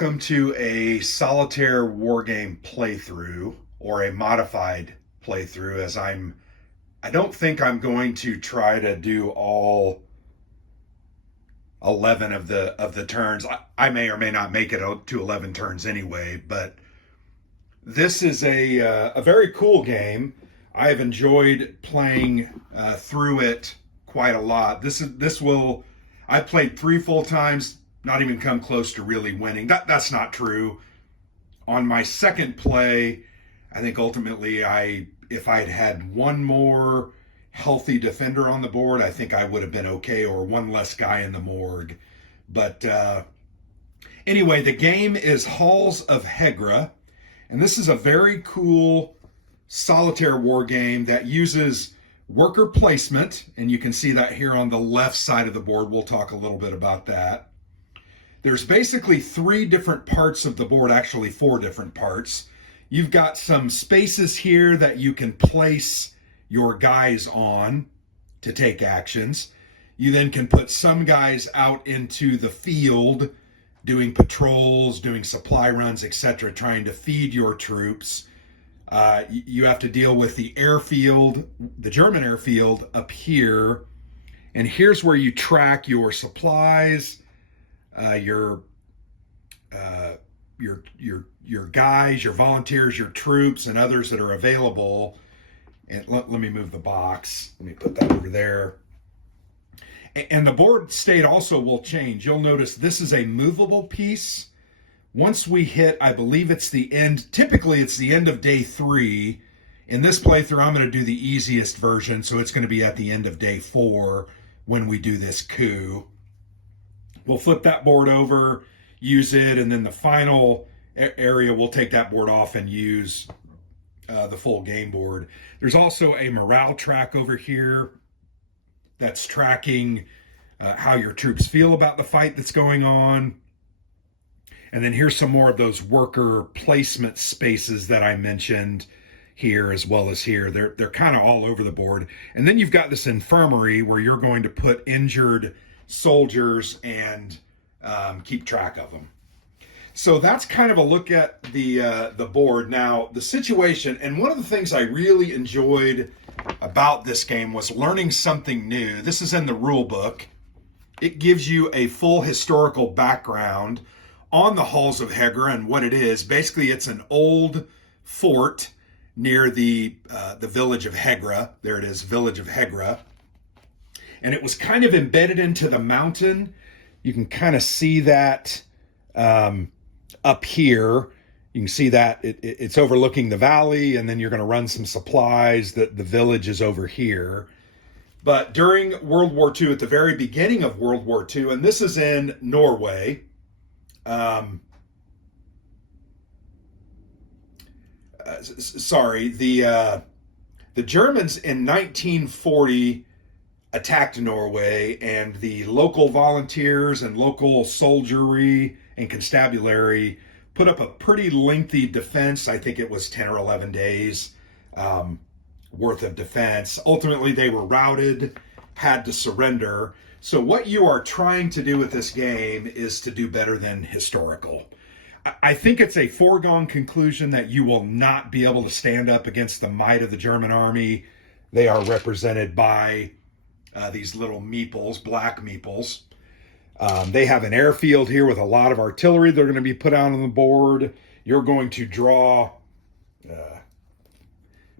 Welcome to a solitaire wargame playthrough, or a modified playthrough, as I don't think I'm going to try to do all 11 of the turns. I may or may not make it to 11 turns anyway, but this is a very cool game. I have enjoyed playing through it quite a lot. I played 3 full times, not even come close to really winning. That's not true. On my second play, I think ultimately if I had had one more healthy defender on the board, I think I would have been okay, or one less guy in the morgue. But anyway, the game is Halls of Hegra, and this is a very cool solitaire war game that uses worker placement, and you can see that here on the left side of the board. We'll talk a little bit about that. There's basically 3 different parts of the board, actually 4 different parts. You've got some spaces here that you can place your guys on to take actions. You then can put some guys out into the field doing patrols, doing supply runs, etc., trying to feed your troops. You have to deal with the airfield, the German airfield up here. And here's where you track your supplies, your guys, your volunteers, your troops, and others that are available. And let me move the box. Let me put that over there. And the board state also will change. You'll notice this is a movable piece. Once we hit, I believe it's the end. Typically, it's the end of day 3. In this playthrough, I'm going to do the easiest version, so it's going to be at the end of day 4 when we do this coup. We'll flip that board over, use it, and then the final area, we'll take that board off and use the full game board. There's also a morale track over here that's tracking how your troops feel about the fight that's going on. And then here's some more of those worker placement spaces that I mentioned here, as well as here. They're kind of all over the board. And then you've got this infirmary where you're going to put injured soldiers and keep track of them. So that's kind of a look at the board. Now, the situation, and one of the things I really enjoyed about this game was learning something new. This is in the rule book. It gives you a full historical background on the Halls of Hegra and what it is. Basically, it's an old fort near the village of Hegra. There it is, village of Hegra. And it was kind of embedded into the mountain. You can kind of see that up here. You can see that it's overlooking the valley, and then you're going to run some supplies. The village is over here. But during World War II, at the very beginning of World War II, and this is in Norway, the Germans in 1940 attacked Norway, and the local volunteers and local soldiery and constabulary put up a pretty lengthy defense. I think it was 10 or 11 days worth of defense. Ultimately, they were routed, had to surrender. So what you are trying to do with this game is to do better than historical. I think it's a foregone conclusion that you will not be able to stand up against the might of the German army. They are represented by these little meeples, black meeples. They have an airfield here with a lot of artillery they're going to be put out on the board. You're going to draw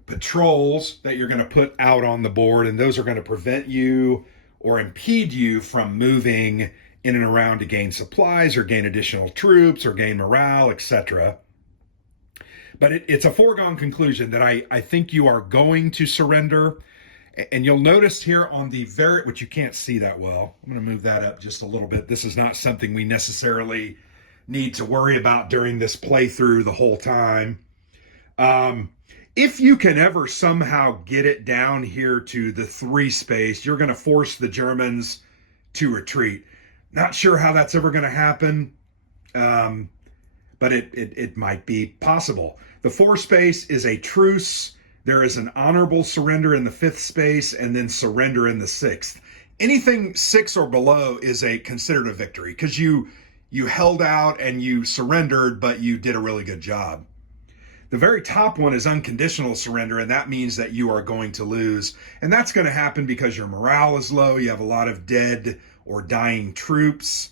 patrols that you're going to put out on the board, and those are going to prevent you or impede you from moving in and around to gain supplies or gain additional troops or gain morale, etc. But it's a foregone conclusion that I think you are going to surrender. And you'll notice here on the which you can't see that well. I'm going to move that up just a little bit. This is not something we necessarily need to worry about during this playthrough the whole time. If you can ever somehow get it down here to the 3 space, you're going to force the Germans to retreat. Not sure how that's ever going to happen, but it might be possible. The 4 space is a truce. There is an honorable surrender in the 5th space, and then surrender in the 6th. Anything 6 or below is considered a victory, because you you held out and you surrendered, but you did a really good job. The very top one is unconditional surrender, and that means that you are going to lose. And that's going to happen because your morale is low. You have a lot of dead or dying troops.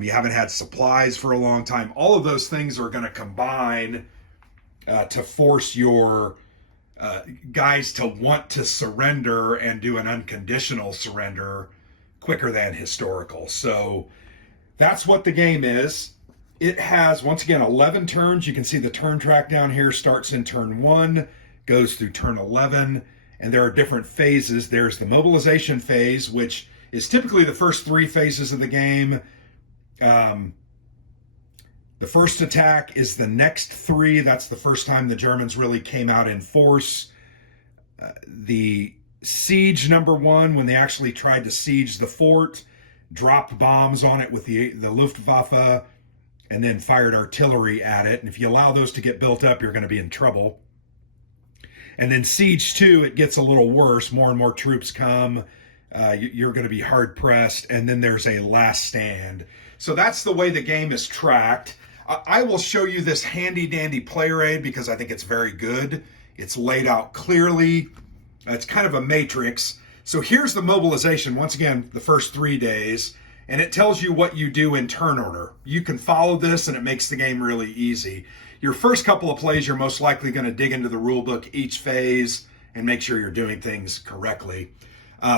You haven't had supplies for a long time. All of those things are going to combine to force your guys to want to surrender and do an unconditional surrender quicker than historical. So that's what the game is. It has, once again, 11 turns. You can see the turn track down here starts in turn 1, goes through turn 11, and there are different phases. There's the mobilization phase, which is typically the first 3 phases of the game. The first attack is the next 3. That's the first time the Germans really came out in force. The siege number 1, when they actually tried to siege the fort, dropped bombs on it with the Luftwaffe, and then fired artillery at it. And if you allow those to get built up, you're going to be in trouble. And then Siege 2, it gets a little worse. More and more troops come. You're going to be hard pressed. And then there's a last stand. So that's the way the game is tracked. I will show you this handy dandy player aid because I think it's very good. It's laid out clearly. It's kind of a matrix. So here's the mobilization. Once again, the first 3 days. And it tells you what you do in turn order. You can follow this and it makes the game really easy. Your first couple of plays, you're most likely going to dig into the rule book each phase and make sure you're doing things correctly.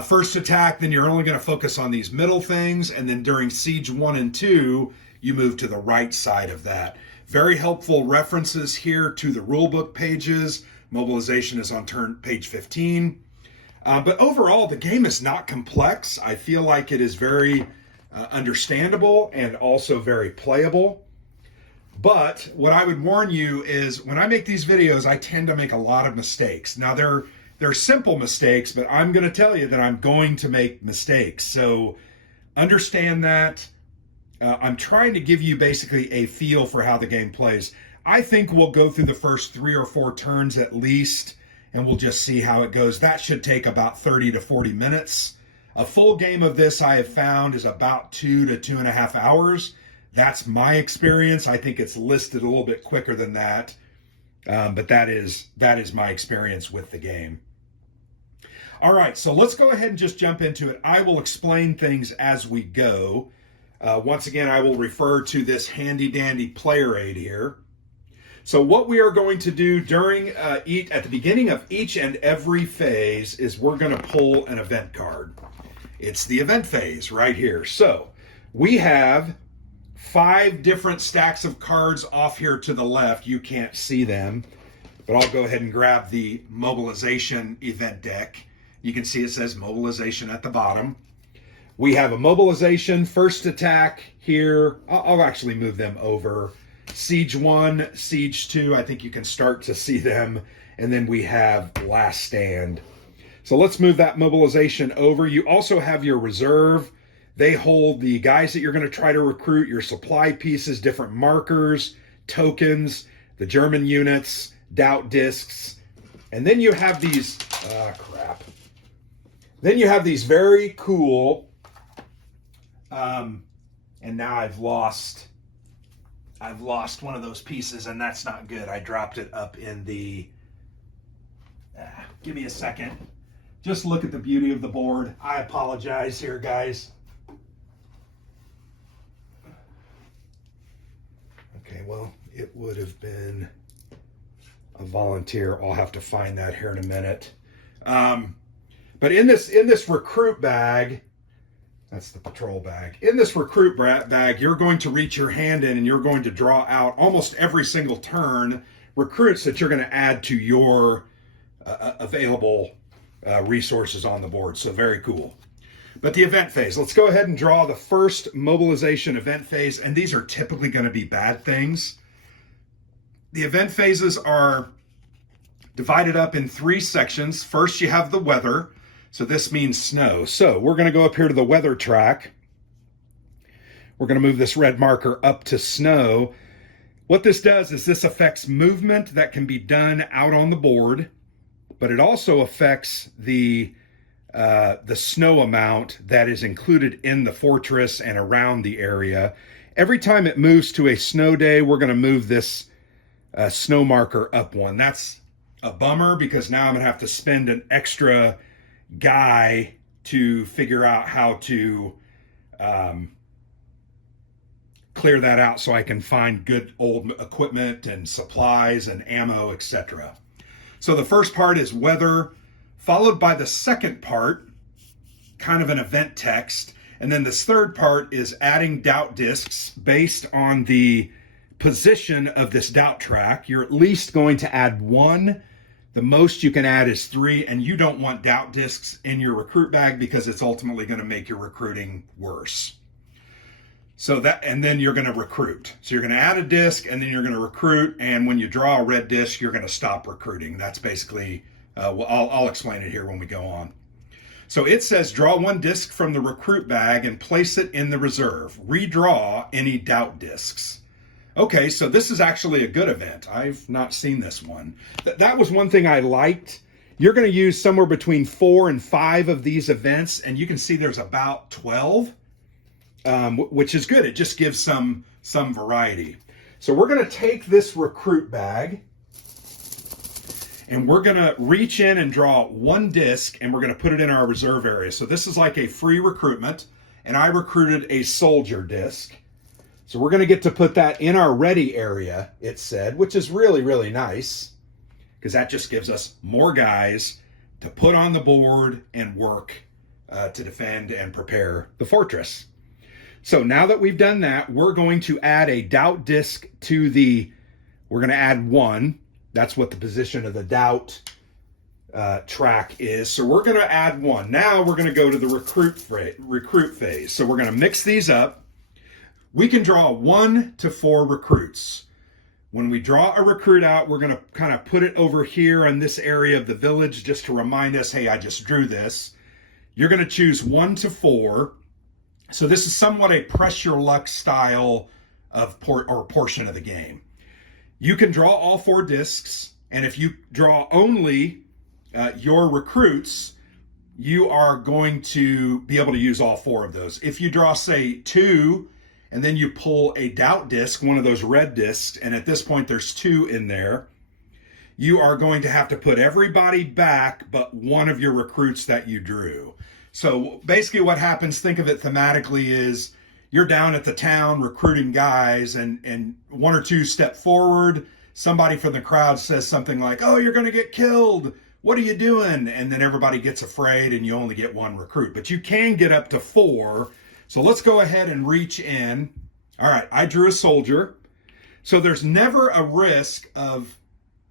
First attack, then you're only going to focus on these middle things. And then during Siege 1 and 2, you move to the right side of that. Very helpful references here to the rule book pages. Mobilization is on page 15. But overall, the game is not complex. I feel like it is very understandable and also very playable. But what I would warn you is when I make these videos, I tend to make a lot of mistakes. Now they're simple mistakes, but I'm going to tell you that I'm going to make mistakes. So understand that. I'm trying to give you basically a feel for how the game plays. I think we'll go through the first 3 or 4 turns at least, and we'll just see how it goes. That should take about 30 to 40 minutes. A full game of this I have found is about 2 to 2.5 hours. That's my experience. I think it's listed a little bit quicker than that. But that is my experience with the game. All right, so let's go ahead and just jump into it. I will explain things as we go. Once again, I will refer to this handy dandy player aid here. So what we are going to do during at the beginning of each and every phase is we're going to pull an event card. It's the event phase right here. So we have 5 different stacks of cards off here to the left. You can't see them, but I'll go ahead and grab the mobilization event deck. You can see it says mobilization at the bottom. We have a mobilization first attack here. I'll actually move them over. Siege 1, Siege 2, I think you can start to see them. And then we have last stand. So let's move that mobilization over. You also have your reserve. They hold the guys that you're going to try to recruit, your supply pieces, different markers, tokens, the German units, doubt discs. And then you have these, Then you have these very cool, and now I've lost one of those pieces, and that's not good. I dropped it up in the, give me a second. Just look at the beauty of the board. I apologize here, guys. Okay, well, it would have been a volunteer. I'll have to find that here in a minute. But in this recruit bag, that's the patrol bag. In this recruit bag, you're going to reach your hand in and you're going to draw out almost every single turn recruits that you're going to add to your available resources on the board. So very cool. But the event phase, let's go ahead and draw the first mobilization event phase. And these are typically going to be bad things. The event phases are divided up in 3 sections. First, you have the weather. So this means snow. So we're going to go up here to the weather track. We're going to move this red marker up to snow. What this does is this affects movement that can be done out on the board, but it also affects the snow amount that is included in the fortress and around the area. every time it moves to a snow day, we're going to move this snow marker up one. That's a bummer because now I'm going to have to spend an extra guy to figure out how to clear that out so I can find good old equipment and supplies and ammo, etc. So the first part is weather, followed by the second part, kind of an event text. And then this third part is adding doubt discs based on the position of this doubt track. You're at least going to add one. The most you can add is 3, and you don't want doubt discs in your recruit bag because it's ultimately going to make your recruiting worse. So that, and then you're going to recruit. So you're going to add a disc, and then you're going to recruit, and when you draw a red disc, you're going to stop recruiting. That's basically, well, I'll explain it here when we go on. So it says draw 1 disc from the recruit bag and place it in the reserve. Redraw any doubt discs. Okay, so this is actually a good event. I've not seen this one. That was one thing I liked. You're going to use somewhere between 4 and 5 of these events, and you can see there's about 12, which is good. It just gives some variety. So we're going to take this recruit bag, and we're going to reach in and draw 1 disc, and we're going to put it in our reserve area. So this is like a free recruitment, and I recruited a soldier disc. So we're going to get to put that in our ready area, it said, which is really, really nice because that just gives us more guys to put on the board and work to defend and prepare the fortress. So now that we've done that, we're going to add a doubt disc to we're going to add 1. That's what the position of the doubt track is. So we're going to add 1. Now we're going to go to the recruit phase. So we're going to mix these up. We can draw 1 to 4 recruits. When we draw a recruit out, we're going to kind of put it over here in this area of the village just to remind us, hey, I just drew this. You're going to choose 1 to 4. So this is somewhat a press your luck style of portion of the game. You can draw all 4 discs, and if you draw only your recruits, you are going to be able to use all 4 of those. If you draw, say, 2, and then you pull a doubt disc, one of those red discs, and at this point there's 2 in there, you are going to have to put everybody back but one of your recruits that you drew. So basically what happens, think of it thematically, is you're down at the town recruiting guys, and 1 or 2 step forward, somebody from the crowd says something like, oh, you're going to get killed. What are you doing? And then everybody gets afraid and you only get 1 recruit. But you can get up to 4. So let's go ahead and reach in. All right, I drew a soldier. So there's never a risk of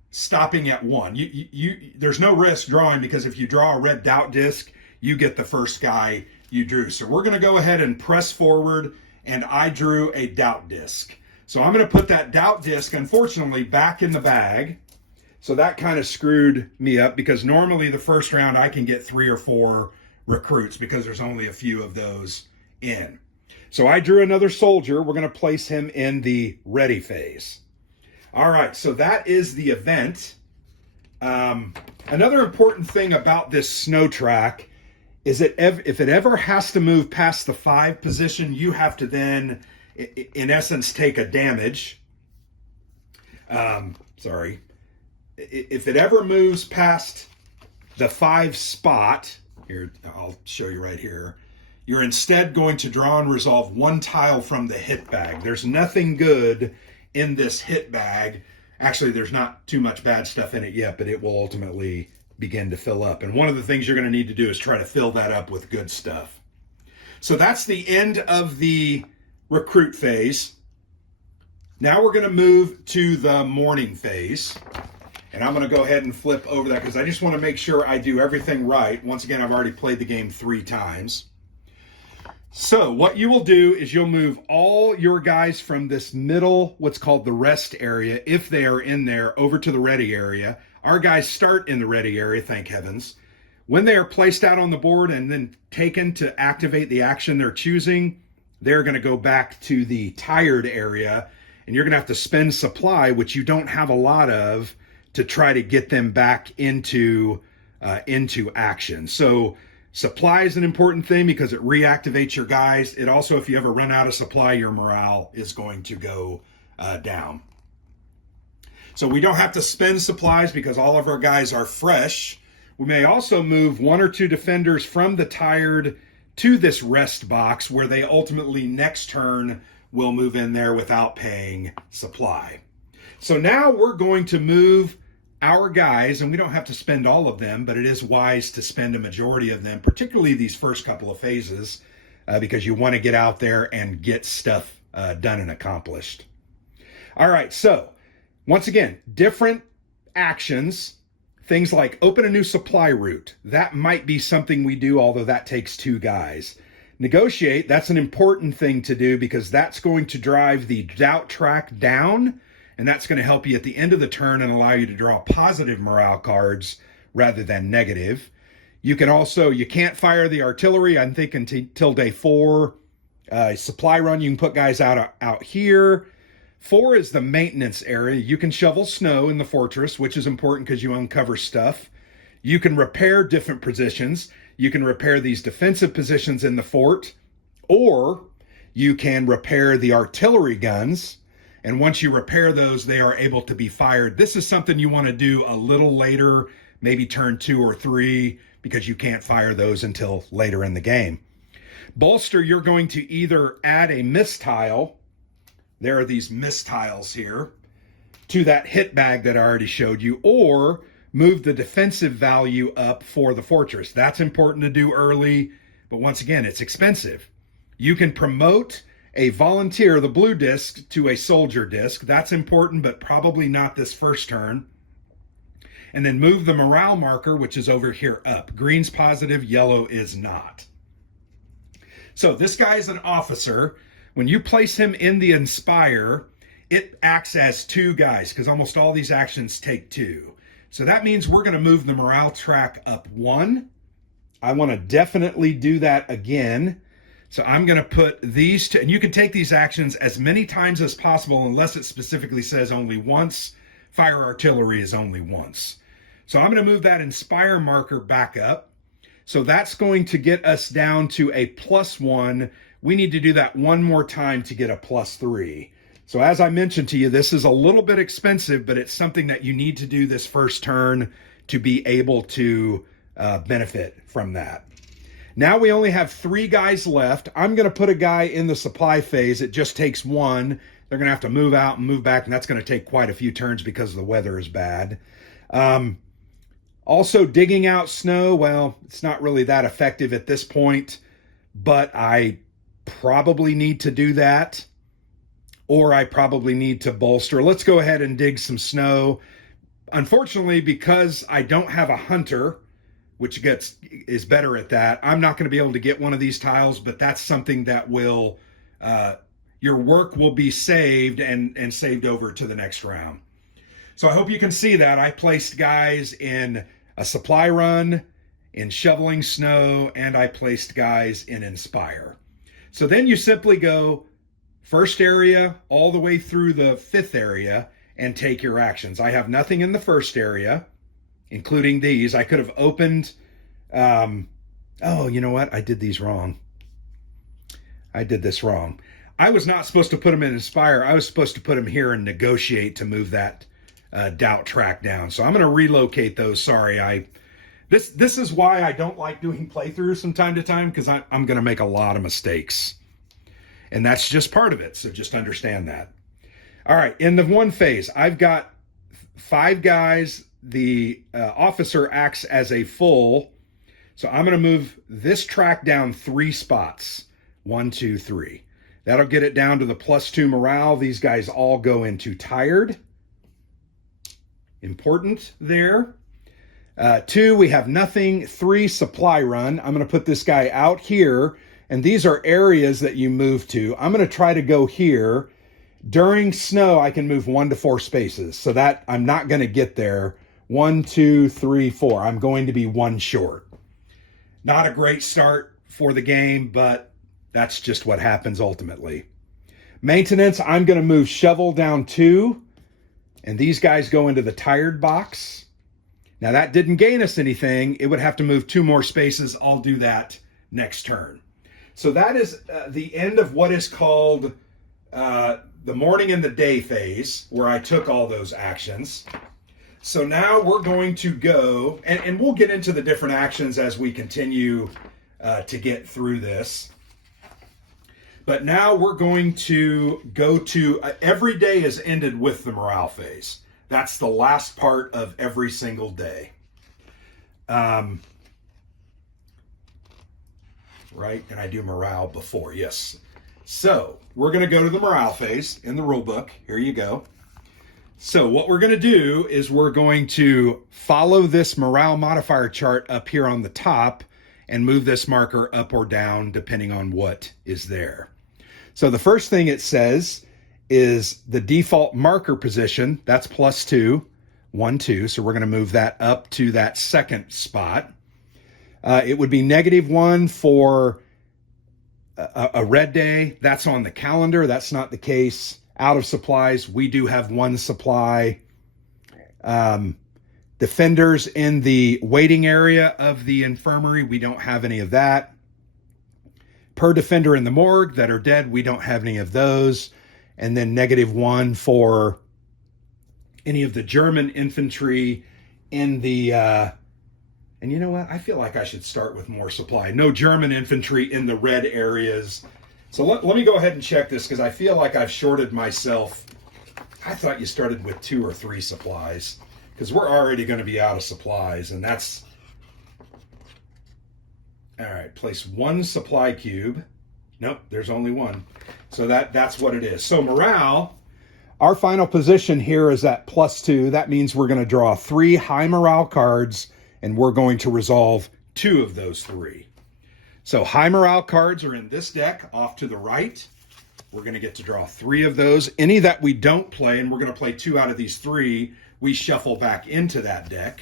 stopping at 1. There's no risk drawing, because if you draw a red doubt disc, you get the first guy you drew. So we're going to go ahead and press forward, and I drew a doubt disc. So I'm going to put that doubt disc, unfortunately, back in the bag. So that kind of screwed me up, because normally the first round I can get 3 or 4 recruits because there's only a few of those in. So I drew another soldier. We're going to place him in the ready phase. All right, so that is the event. Another important thing about this snow track is that if it ever has to move past the 5 position, you have to then, in essence, take a damage. Sorry. If it ever moves past the 5 spot, here, I'll show you right here, you're instead going to draw and resolve 1 tile from the hit bag. There's nothing good in this hit bag. Actually, there's not too much bad stuff in it yet, but it will ultimately begin to fill up. And one of the things you're going to need to do is try to fill that up with good stuff. So that's the end of the recruit phase. Now we're going to move to the morning phase. And I'm going to go ahead and flip over that because I just want to make sure I do everything right. Once again, I've already played the game 3 times. So what you will do is you'll move all your guys from this middle, what's called the rest area, if they are in there, over to the ready area. Our guys start in the ready area, thank heavens. When they are placed out on the board and then taken to activate the action they're choosing, they're going to go back to the tired area, and you're going to have to spend supply, which you don't have a lot of, to try to get them back into action. So Supply is an important thing because it reactivates your guys. It also, if you ever run out of supply, your morale is going to go down. So we don't have to spend supplies because all of our guys are fresh. We may also move 1 or 2 defenders from the tired to this rest box where they ultimately next turn will move in there without paying supply. So now we're going to move our guys, and we don't have to spend all of them, but it is wise to spend a majority of them, particularly these first couple of phases, because you want to get out there and get stuff done and accomplished. All right, so once again, different actions, things like open a new supply route. That might be something we do, although that takes 2 guys. Negotiate, that's an important thing to do because that's going to drive the doubt track down, and that's going to help you at the end of the turn and allow you to draw positive morale cards rather than negative. You can also, you can't fire the artillery, I think, until day 4. Supply run, you can put guys out here. 4 is the maintenance area. You can shovel snow in the fortress, which is important because you uncover stuff. You can repair different positions. You can repair these defensive positions in the fort, or you can repair the artillery guns. And once you repair those, they are able to be fired. This is something you want to do a little later, maybe turn 2 or 3, because you can't fire those until later in the game. Bolster, you're going to either add a mist tile. There are these mist tiles here to that hit bag that I already showed you, or move the defensive value up for the fortress. That's important to do early, but once again, it's expensive. You can promote a volunteer, the blue disc, to a soldier disc. That's important, but probably not this first turn. And then move the morale marker, which is over here, up. Green's positive, yellow is not. So this guy is an officer. When you place him in the Inspire, it acts as 2 guys because almost all these actions take 2. So that means we're going to move the morale track up 1. I want to definitely do that again. So I'm going to put these 2, and you can take these actions as many times as possible unless it specifically says only once. Fire artillery is only once. So I'm going to move that Inspire marker back up. So that's going to get us down to a +1. We need to do that 1 more time to get a +3. So as I mentioned to you, this is a little bit expensive, but it's something that you need to do this first turn to be able to benefit from that. Now we only have 3 guys left. I'm going to put a guy in the supply phase. It just takes 1. They're going to have to move out and move back, and that's going to take quite a few turns because the weather is bad. Also, digging out snow, well, it's not really that effective at this point, but I probably need to do that, or I probably need to bolster. Let's go ahead and dig some snow. Unfortunately, because I don't have a hunter, which is better at that, I'm not going to be able to get one of these tiles, but that's something that will, your work will be saved and saved over to the next round. So I hope you can see that. I placed guys in a supply run, in shoveling snow, and I placed guys in Inspire. So then you simply go first area all the way through the 5th area and take your actions. I have nothing in the first area, including these. I could have opened, oh, you know what? I did these wrong. I did this wrong. I was not supposed to put them in Inspire. I was supposed to put them here and Negotiate to move that doubt track down. So I'm going to relocate those. Sorry, this is why I don't like doing playthroughs from time to time, because I'm going to make a lot of mistakes. And that's just part of it, so just understand that. All right, in the 1 phase, I've got 5 guys. The officer acts as a full. So I'm going to move this track down 3 spots. 1, 2, 3. That'll get it down to the +2 morale. These guys all go into tired. Important there. 2, we have nothing. 3, supply run. I'm going to put this guy out here, and these are areas that you move to. I'm going to try to go here. During snow, I can move 1 to 4 spaces, so that I'm not going to get there. 1, 2, 3, 4. I'm going to be 1 short. Not a great start for the game, but that's just what happens ultimately. Maintenance, I'm going to move shovel down 2, and these guys go into the tired box. Now that didn't gain us anything. It would have to move 2 more spaces. I'll do that next turn. So that is the end of what is called the morning and the day phase, where I took all those actions. So now we're going to go, and we'll get into the different actions as we continue to get through this. But now we're going to go to, every day is ended with the morale phase. That's the last part of every single day. Right, and I do morale before, yes. So we're going to go to the morale phase in the rule book. Here you go. So what we're going to do is we're going to follow this morale modifier chart up here on the top and move this marker up or down depending on what is there. So the first thing it says is the default marker position. That's +2, 1, 2. So we're going to move that up to that second spot. It would be -1 for a red day. That's on the calendar. That's not the case. Out of supplies, we do have 1 supply. Defenders in the waiting area of the infirmary, we don't have any of that. Per defender in the morgue that are dead, we don't have any of those. And then -1 for any of the German infantry in the, and you know what? I feel like I should start with more supply. No German infantry in the red areas. So let me go ahead and check this, because I feel like I've shorted myself. I thought you started with 2 or 3 supplies, because we're already going to be out of supplies, and that's... All right, place 1 supply cube. Nope, there's only 1. So that's what it is. So morale, our final position here is at +2. That means we're going to draw 3 high morale cards, and we're going to resolve 2 of those 3. So high morale cards are in this deck off to the right. We're going to get to draw 3 of those. Any that we don't play, and we're going to play 2 out of these 3, we shuffle back into that deck.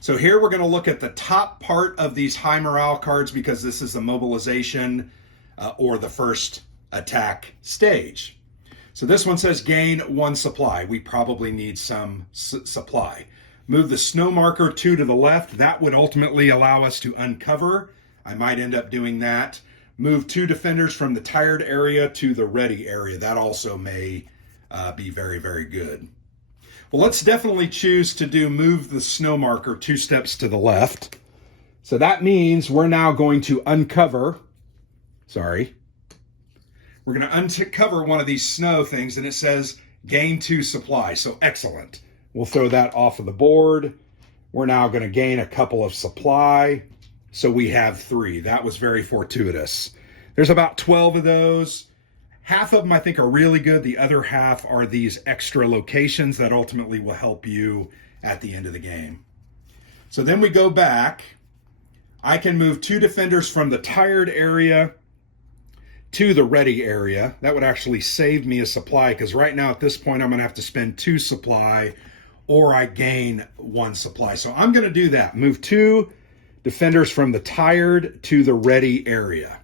So here we're going to look at the top part of these high morale cards, because this is the mobilization or the first attack stage. So this one says gain 1 supply. We probably need some supply. Move the snow marker 2 to the left. That would ultimately allow us to uncover. I might end up doing that. Move 2 defenders from the tired area to the ready area. That also may be very, very good. Well, let's definitely choose to move the snow marker 2 steps to the left. So that means we're now going to uncover, we're going to uncover one of these snow things, and it says gain 2 supply. So excellent. We'll throw that off of the board. We're now going to gain a couple of supply. So we have 3. That was very fortuitous. There's about 12 of those. Half of them I think are really good. The other half are these extra locations that ultimately will help you at the end of the game. So then we go back. I can move 2 defenders from the tired area to the ready area. That would actually save me a supply, because right now at this point I'm going to have to spend 2 supply or I gain 1 supply. So I'm going to do that. Move 2 defenders from the tired to the ready area.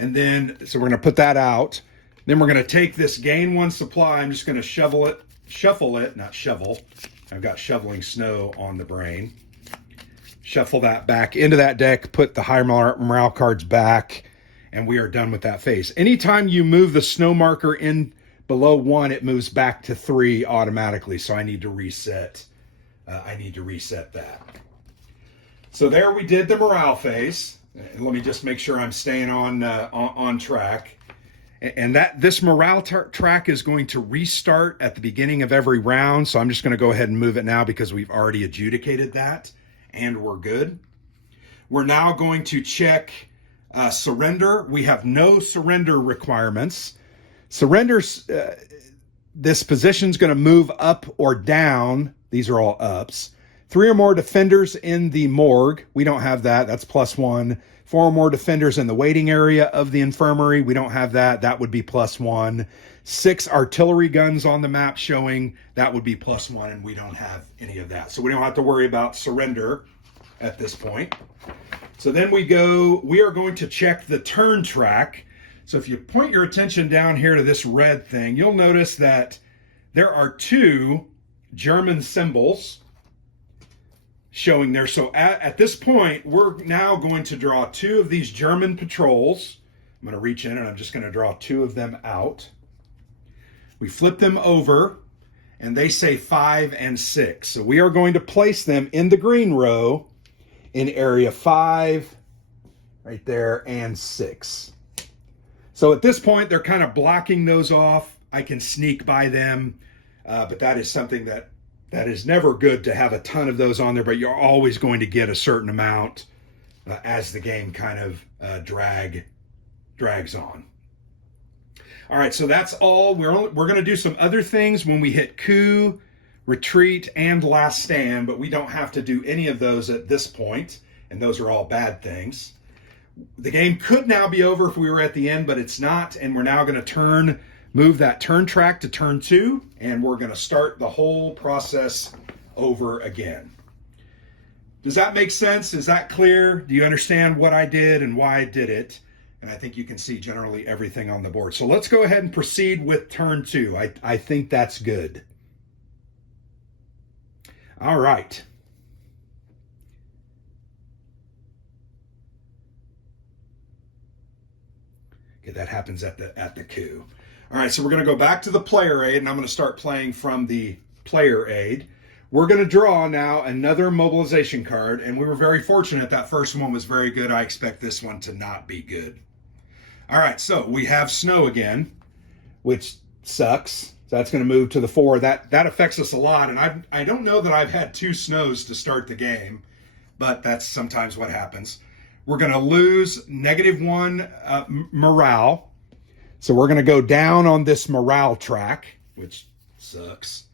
And then, so we're going to put that out. Then we're going to take this gain 1 supply. I'm just going to shuffle it, not shovel. I've got shoveling snow on the brain. Shuffle that back into that deck, put the high morale cards back, and we are done with that phase. Anytime you move the snow marker in below 1, it moves back to 3 automatically. So I need to reset. That. So there we did the morale phase. Let me just make sure I'm staying on track. And this morale track is going to restart at the beginning of every round. So I'm just going to go ahead and move it now, because we've already adjudicated that and we're good. We're now going to check surrender. We have no surrender requirements. Surrenders, this position is going to move up or down. These are all ups. 3 or more defenders in the morgue. We don't have that. That's +1. 4 or more defenders in the waiting area of the infirmary. We don't have that. That would be +1. 6 artillery guns on the map showing. That would be +1, and we don't have any of that. So we don't have to worry about surrender at this point. So then we are going to check the turn track. So if you point your attention down here to this red thing, you'll notice that there are 2 German symbols showing there. So at this point, we're now going to draw 2 of these German patrols. I'm going to reach in and I'm just going to draw 2 of them out. We flip them over and they say 5 and 6. So we are going to place them in the green row in area 5, right there, and 6. So at this point, they're kind of blocking those off. I can sneak by them, but that is something that is never good to have a ton of those on there, but you're always going to get a certain amount as the game kind of drags on. All right, so that's all. We're going to do some other things when we hit coup, retreat, and last stand, but we don't have to do any of those at this point, and those are all bad things. The game could now be over if we were at the end, but it's not, and we're now going to move that turn track to turn 2, and we're going to start the whole process over again. Does that make sense? Is that clear? Do you understand what I did and why I did it? And I think you can see generally everything on the board. So let's go ahead and proceed with turn 2. I think that's good. All right. Okay, that happens at the coup. All right, so we're going to go back to the player aid, and I'm going to start playing from the player aid. We're going to draw now another mobilization card, and we were very fortunate. That first one was very good. I expect this one to not be good. All right, so we have snow again, which sucks. So that's going to move to the 4. That affects us a lot, and I don't know that I've had 2 snows to start the game, but that's sometimes what happens. We're going to lose -1 morale. So we're going to go down on this morale track, which sucks.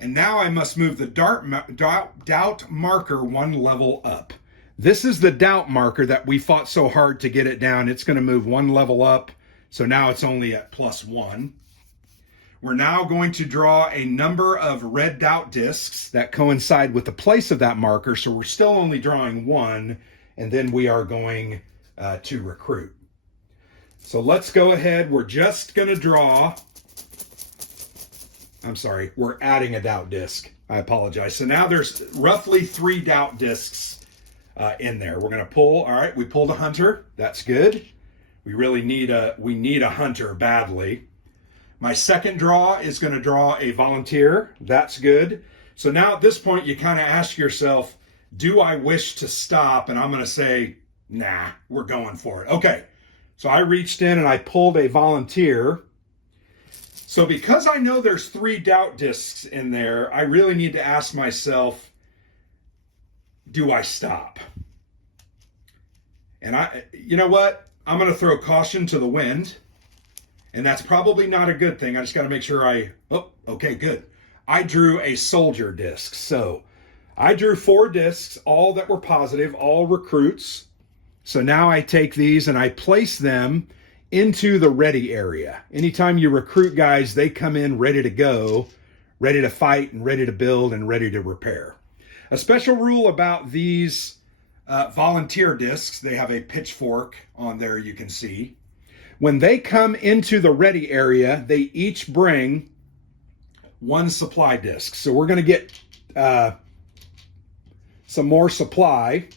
And now I must move the doubt marker 1 level up. This is the doubt marker that we fought so hard to get it down. It's going to move 1 level up. So now it's only at +1. We're now going to draw a number of red doubt discs that coincide with the place of that marker. So we're still only drawing 1, and then we are going to recruit. So let's go ahead. We're just going to draw. I'm sorry, we're adding a doubt disc. I apologize. So now there's roughly 3 doubt discs in there. We're going to pull. All right, we pulled a hunter. That's good. We really need a hunter badly. My second draw is going to draw a volunteer. That's good. So now at this point, you kind of ask yourself, do I wish to stop? And I'm going to say, nah, we're going for it. Okay. So I reached in and I pulled a volunteer. So because I know there's 3 doubt discs in there, I really need to ask myself, do I stop? And you know what? I'm going to throw caution to the wind. And that's probably not a good thing. I just got to make sure okay, good. I drew a soldier disc. So I drew 4 discs, all that were positive, all recruits. So now I take these and I place them into the ready area. Anytime you recruit guys, they come in ready to go, ready to fight and ready to build and ready to repair. A special rule about these volunteer discs, they have a pitchfork on there you can see. When they come into the ready area, they each bring 1 supply disc. So we're going to get some more supply.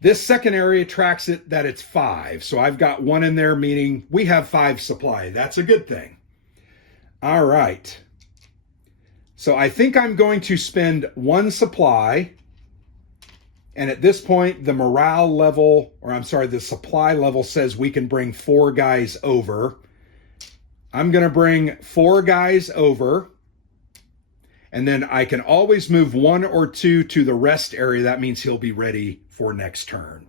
This second area tracks it that it's 5. So I've got 1 in there, meaning we have 5 supply. That's a good thing. All right. So I think I'm going to spend 1 supply. And at this point, the morale level, the supply level says we can bring 4 guys over. I'm going to bring 4 guys over. And then I can always move 1 or 2 to the rest area. That means he'll be ready for next turn.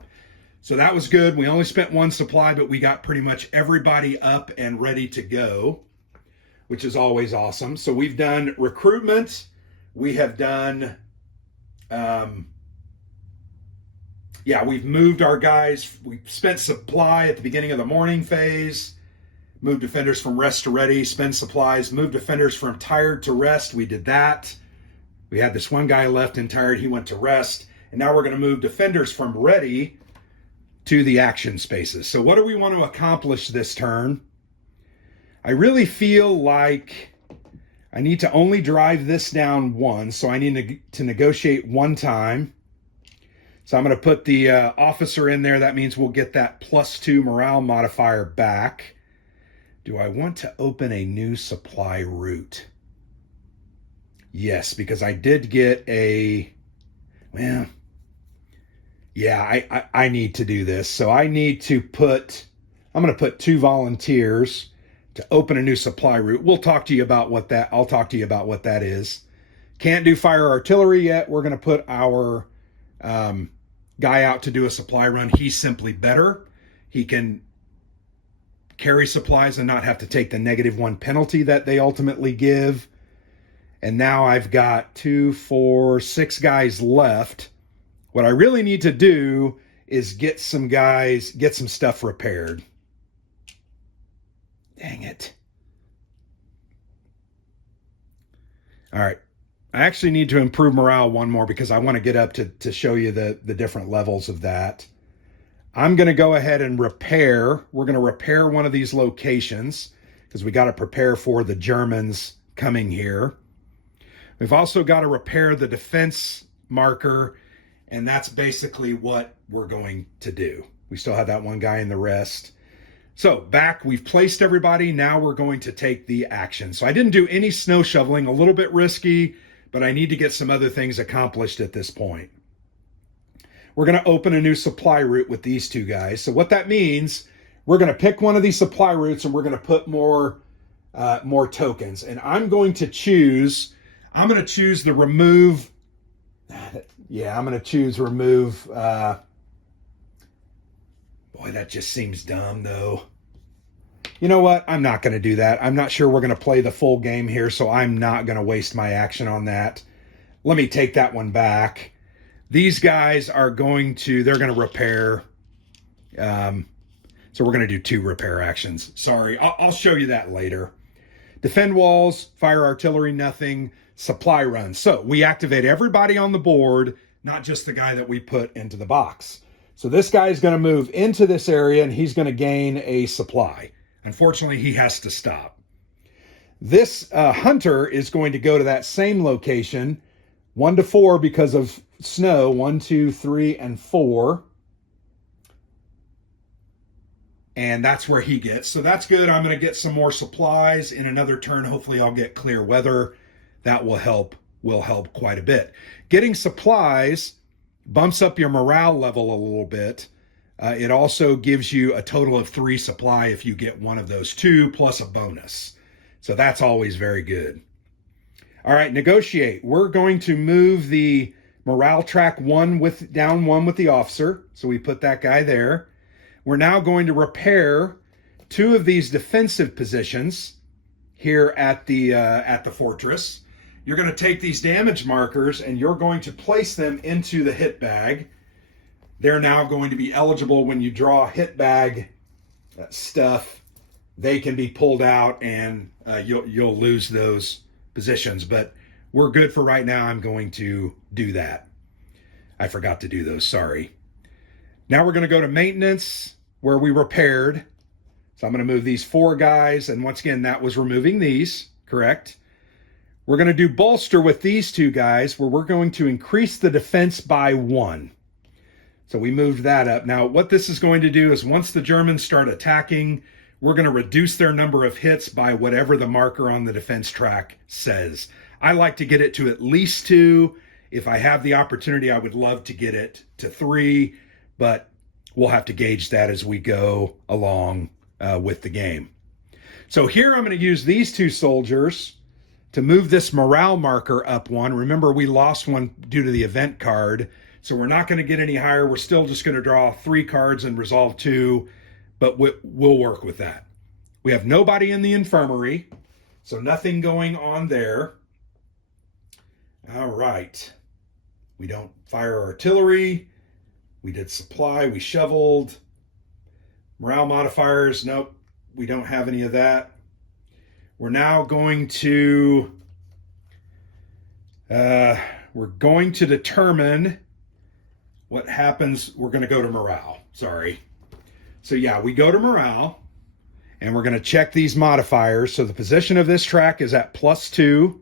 So that was good. We only spent 1 supply, but we got pretty much everybody up and ready to go, which is always awesome. So we've done recruitment. We have done, we've moved our guys. We spent supply at the beginning of the morning phase. Move defenders from rest to ready, spend supplies, move defenders from tired to rest. We did that. We had this one guy left and tired. He went to rest. And now we're going to move defenders from ready to the action spaces. So what do we want to accomplish this turn? I really feel like I need to only drive this down one, so I need to negotiate one time. So I'm going to put the officer in there. That means we'll get that +2 morale modifier back. Do I want to open a new supply route? Yes, because I did get a, well, yeah, I need to do this. So I need to put, I'm going to put 2 volunteers to open a new supply route. We'll talk to you about what that, I'll talk to you about what that is. Can't do fire artillery yet. We're going to put our guy out to do a supply run. He's simply better. He can carry supplies and not have to take the -1 penalty that they ultimately give. And now I've got 2, 4, 6 guys left. What I really need to do is get some guys, get some stuff repaired. Dang it. All right. I actually need to improve morale one more because I want to get up to show you the different levels of that. I'm going to go ahead and repair. We're going to repair one of these locations because we got to prepare for the Germans coming here. We've also got to repair the defense marker, and that's basically what we're going to do. We still have that one guy in the rest. So back, we've placed everybody. Now we're going to take the action. So I didn't do any snow shoveling, a little bit risky, but I need to get some other things accomplished at this point. We're going to open a new supply route with these 2 guys. So what that means, we're going to pick one of these supply routes and we're going to put more tokens. And I'm going to choose the remove. Yeah, I'm going to choose remove. Boy, that just seems dumb though. You know what? I'm not going to do that. I'm not sure we're going to play the full game here, so I'm not going to waste my action on that. Let me take that one back. These guys are going to, they're going to repair. So we're going to do 2 repair actions. Sorry, I'll show you that later. Defend walls, fire artillery, nothing. Supply runs. So we activate everybody on the board, not just the guy that we put into the box. So this guy is going to move into this area and he's going to gain a supply. Unfortunately, he has to stop. This hunter is going to go to that same location, 1 to 4 because of snow, 1, 2, 3, and 4. And that's where he gets. So that's good. I'm going to get some more supplies in another turn. Hopefully I'll get clear weather. That will help quite a bit. Getting supplies bumps up your morale level a little bit. It also gives you a total of 3 supply if you get one of those 2 plus a bonus. So that's always very good. All right, negotiate. We're going to move the morale track down one with the officer. So we put that guy there. We're now going to repair 2 of these defensive positions here at the fortress. You're going to take these damage markers and you're going to place them into the hit bag. They're now going to be eligible when you draw hit bag stuff. They can be pulled out and you'll lose those positions. But we're good for right now. I'm going to do that. I forgot to do those. Sorry. Now we're going to go to maintenance where we repaired. So I'm going to move these 4 guys. And once again, that was removing these. Correct. We're going to do bolster with these 2 guys where we're going to increase the defense by 1. So we moved that up. Now, what this is going to do is once the Germans start attacking, we're going to reduce their number of hits by whatever the marker on the defense track says. I like to get it to at least 2. If I have the opportunity, I would love to get it to 3, but we'll have to gauge that as we go along with the game. So here I'm going to use these 2 soldiers to move this morale marker up 1. Remember, we lost 1 due to the event card. So we're not going to get any higher. We're still just going to draw 3 cards and resolve 2, but we'll work with that. We have nobody in the infirmary, so nothing going on there. All right. We don't fire artillery. We did supply. We shoveled. Morale modifiers. Nope. We don't have any of that. We're now going to determine what happens. We're going to go to morale. Sorry. So yeah, we go to morale. And we're going to check these modifiers. So the position of this track is at +2.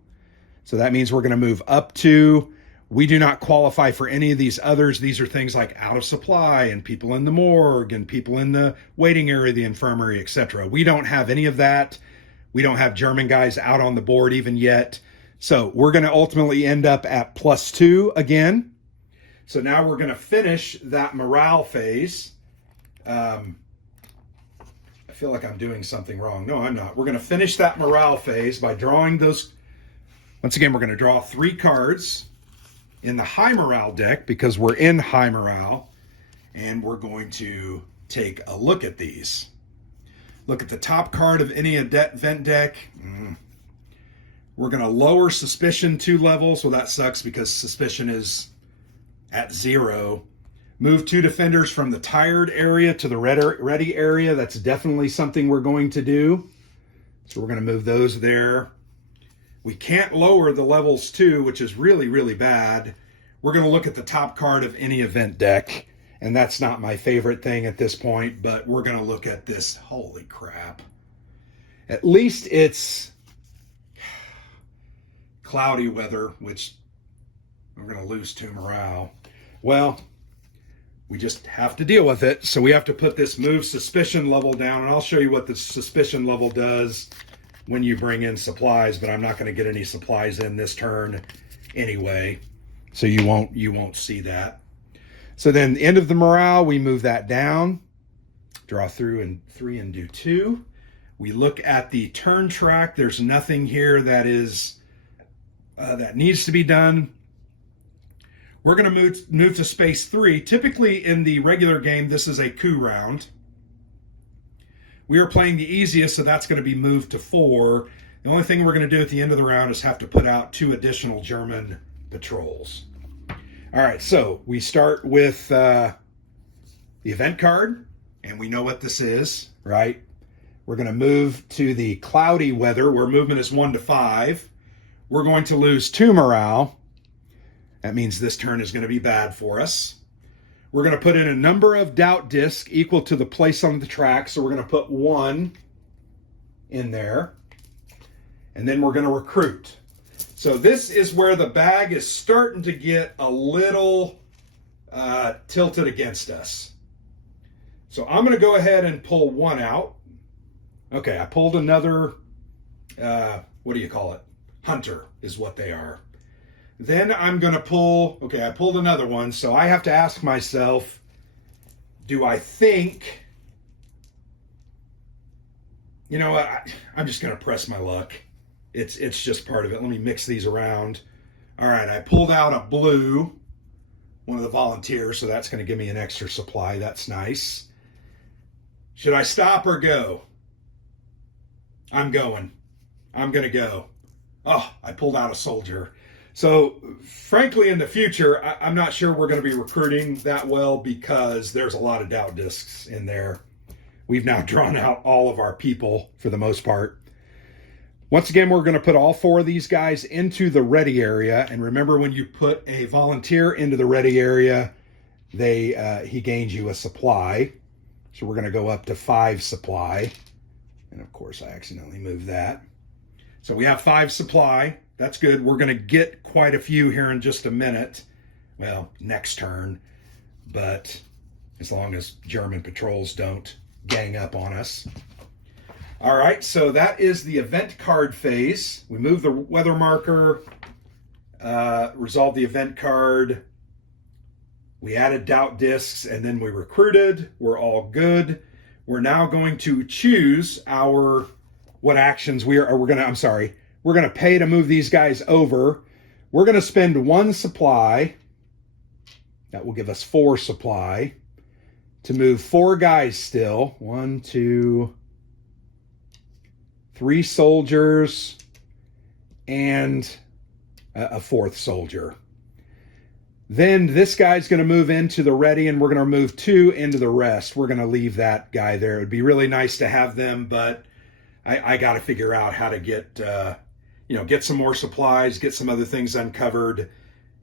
So that means we're going to move up 2. We do not qualify for any of these others. These are things like out of supply and people in the morgue and people in the waiting area, the infirmary, etc. We don't have any of that. We don't have German guys out on the board even yet. So we're going to ultimately end up at +2 again. So now we're going to finish that morale phase. I feel like I'm doing something wrong. No, I'm not. We're going to finish that morale phase by drawing those. Once again, we're going to draw 3 cards in the high morale deck because we're in high morale. And we're going to take a look at these. Look at the top card of any event deck. We're going to lower suspicion 2 levels. Well, that sucks because suspicion is at 0. Move 2 defenders from the tired area to the ready area. That's definitely something we're going to do. So we're going to move those there. We can't lower the levels 2, which is really, really bad. We're going to look at the top card of any event deck. And that's not my favorite thing at this point, but we're going to look at this. Holy crap. At least it's cloudy weather, which we're going to lose 2 morale. Well, we just have to deal with it. So we have to put this move suspicion level down, and I'll show you what the suspicion level does when you bring in supplies, but I'm not going to get any supplies in this turn anyway. So you won't see that. So then the end of the morale, we move that down, draw through in 3 and do 2. We look at the turn track. There's nothing here that is that needs to be done. We're going to move to space 3. Typically in the regular game, this is a coup round. We are playing the easiest, so that's going to be moved to 4. The only thing we're going to do at the end of the round is have to put out 2 additional German patrols. All right, so we start with the event card, and we know what this is, right? We're going to move to the cloudy weather, where movement is 1 to 5. We're going to lose 2 morale. That means this turn is going to be bad for us. We're going to put in a number of doubt discs equal to the place on the track. So we're going to put 1 in there. And then we're going to recruit. So this is where the bag is starting to get a little tilted against us. So I'm going to go ahead and pull 1 out. Okay, I pulled another, what do you call it? Hunter is what they are. Then I'm going to pull, okay, I pulled another one, so I have to ask myself, do I think, you know what, I'm just going to press my luck. It's just part of it. Let me mix these around. All right, I pulled out a blue, one of the volunteers, so that's going to give me an extra supply. That's nice. Should I stop or go? I'm going. I'm going to go. Oh, I pulled out a soldier. So, frankly, in the future, I'm not sure we're going to be recruiting that well because there's a lot of doubt discs in there. We've now drawn out all of our people for the most part. Once again, we're going to put all 4 of these guys into the ready area. And remember, when you put a volunteer into the ready area, he gains you a supply. So we're going to go up to 5 supply. And, of course, I accidentally moved that. So we have 5 supply. That's good. We're going to get quite a few here in just a minute. Well, next turn. But as long as German patrols don't gang up on us. All right, so that is the event card phase. We move the weather marker, resolve the event card. We added doubt discs, and then we recruited. We're all good. We're now going to choose what actions we're going to pay to move these guys over. We're going to spend 1 supply. That will give us 4 supply to move 4 guys still. 1, 2, 3 soldiers and a 4th soldier. Then this guy's going to move into the ready, and we're going to move 2 into the rest. We're going to leave that guy there. It would be really nice to have them, but I got to figure out how to get some more supplies, get some other things uncovered,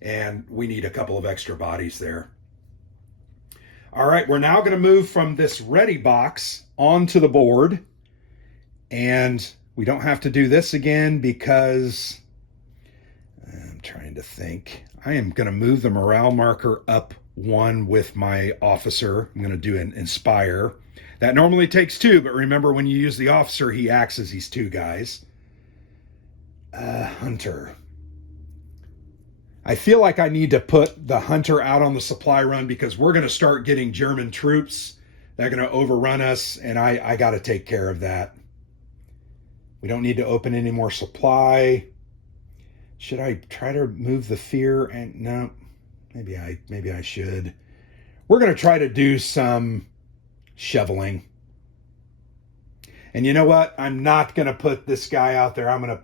and we need a couple of extra bodies there. All right, we're now going to move from this ready box onto the board. And we don't have to do this again because I'm trying to think. I am going to move the morale marker up 1 with my officer. I'm going to do an inspire. That normally takes 2, but remember when you use the officer, he acts as these 2 guys. Hunter. I feel like I need to put the hunter out on the supply run because we're going to start getting German troops. They're going to overrun us, and I got to take care of that. We don't need to open any more supply. Should I try to move the fear? And no, maybe I should. We're going to try to do some shoveling. And you know what? I'm not going to put this guy out there. I'm going to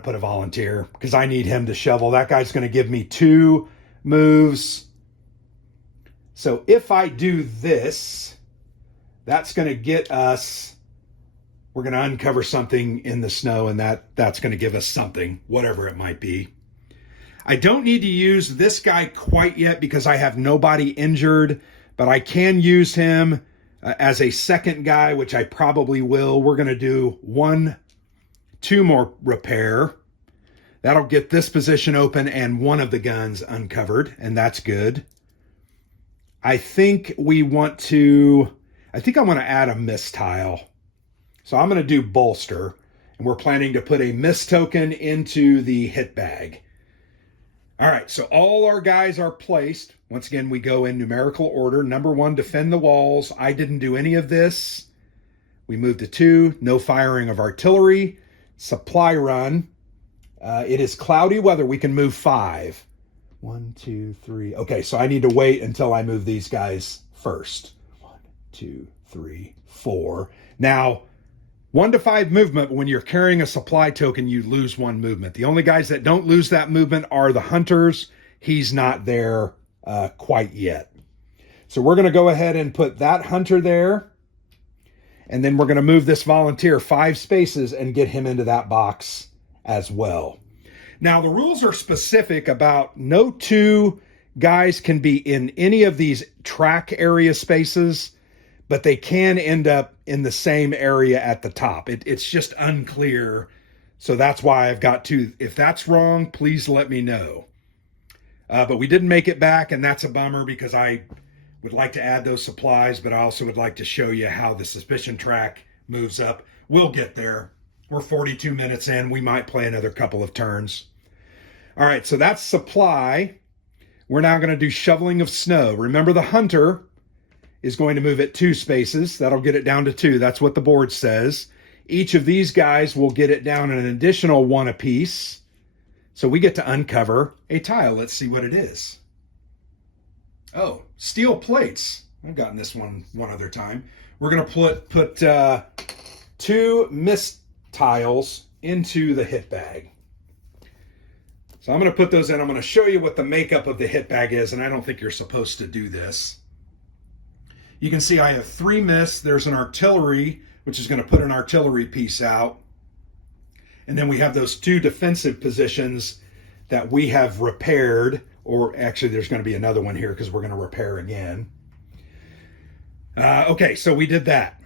put a volunteer because I need him to shovel. That guy's going to give me 2 moves. So if I do this, that's going to get us, we're going to uncover something in the snow, and that's going to give us something, whatever it might be. I don't need to use this guy quite yet because I have nobody injured, but I can use him as a second guy, which I probably will. We're going to do 2 more repair. That'll get this position open and one of the guns uncovered, and that's good. I think I want to add a miss tile. So I'm going to do bolster, and we're planning to put a miss token into the hit bag. All right, so all our guys are placed. Once again, we go in numerical order. Number 1, defend the walls. I didn't do any of this. We moved to 2, no firing of artillery. Supply run. It is cloudy weather. We can move 5. 1, 2, 3. Okay, so I need to wait until I move these guys first. 1, 2, 3, 4. Now, 1 to 5 movement, when you're carrying a supply token, you lose 1 movement. The only guys that don't lose that movement are the hunters. He's not there quite yet. So we're going to go ahead and put that hunter there. And then we're going to move this volunteer 5 spaces and get him into that box as well. Now, the rules are specific about no 2 guys can be in any of these track area spaces, but they can end up in the same area at the top. It's just unclear. So that's why I've got 2. If that's wrong, please let me know. But we didn't make it back, and that's a bummer because I would like to add those supplies, but I also would like to show you how the suspicion track moves up. We'll get there. We're 42 minutes in. We might play another couple of turns. All right, so that's supply. We're now going to do shoveling of snow. Remember, the hunter is going to move it 2 spaces. That'll get it down to 2. That's what the board says. Each of these guys will get it down an additional 1 apiece. So we get to uncover a tile. Let's see what it is. Oh, steel plates. I've gotten this one other time. We're going to put 2 mist tiles into the hit bag. So I'm going to put those in. I'm going to show you what the makeup of the hit bag is, and I don't think you're supposed to do this. You can see I have 3 mists. There's an artillery, which is going to put an artillery piece out. And then we have those 2 defensive positions that we have repaired, or actually there's going to be another one here because we're going to repair again. Okay, so we did that.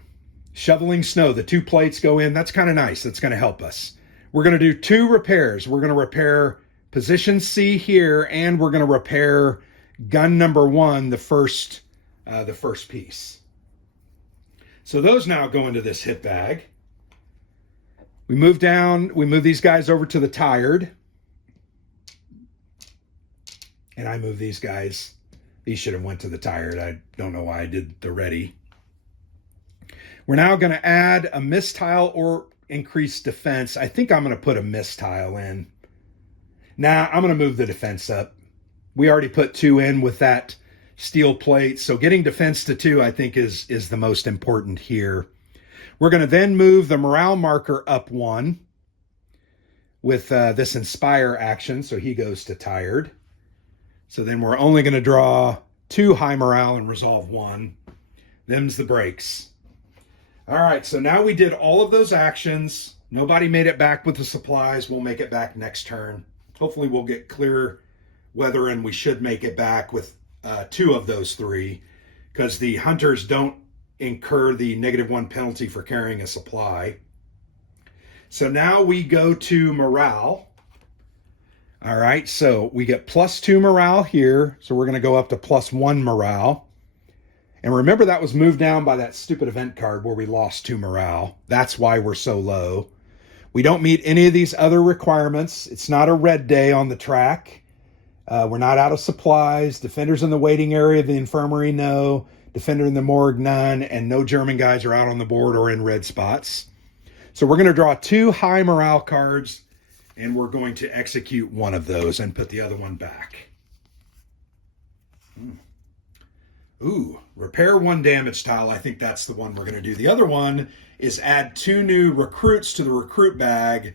Shoveling snow, the 2 plates go in. That's kind of nice. That's going to help us. We're going to do 2 repairs. We're going to repair position C here, and we're going to repair gun number 1, the first piece. So those now go into this hit bag. We move down, we move these guys over to the tired. And I move these guys. These should have went to the tired. I don't know why I did the ready. We're now going to add a mist tile or increase defense. I think I'm going to put a mist tile in. Now I'm going to move the defense up. We already put 2 in with that steel plate. So getting defense to 2, I think, is the most important here. We're going to then move the morale marker up 1 with this inspire action. So he goes to tired. So then we're only going to draw 2 high morale and resolve 1. Them's the breaks. All right, so now we did all of those actions. Nobody made it back with the supplies. We'll make it back next turn. Hopefully we'll get clear weather, and we should make it back with 2 of those 3, because the hunters don't incur the -1 penalty for carrying a supply. So now we go to morale. All right, so we get +2 morale here. So we're going to go up to +1 morale. And remember, that was moved down by that stupid event card where we lost 2 morale. That's why we're so low. We don't meet any of these other requirements. It's not a red day on the track. We're not out of supplies. Defenders in the waiting area of the infirmary, no. Defender in the morgue, none. And no German guys are out on the board or in red spots. So we're going to draw 2 high morale cards, and we're going to execute one of those and put the other one back. Ooh, repair 1 damage tile. I think that's the one we're going to do. The other one is add 2 new recruits to the recruit bag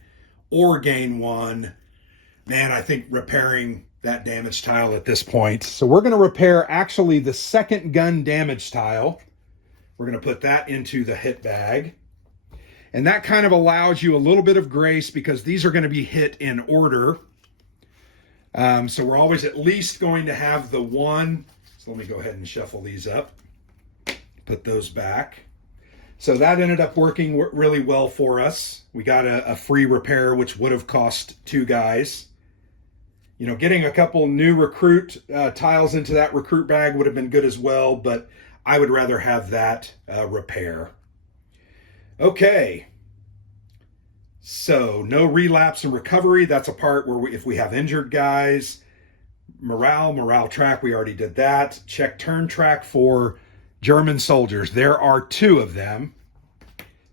or gain 1. Man, I think repairing that damage tile at this point. So we're going to repair actually the 2nd gun damage tile. We're going to put that into the hit bag. And that kind of allows you a little bit of grace because these are going to be hit in order. So we're always at least going to have the 1. So let me go ahead and shuffle these up. Put those back. So that ended up working really well for us. We got a free repair, which would have cost 2 guys. You know, getting a couple new recruit tiles into that recruit bag would have been good as well, but I would rather have that repair. Okay. So no relapse and recovery. That's a part where if we have injured guys. Morale track, we already did that. Check turn track for German soldiers. There are 2 of them.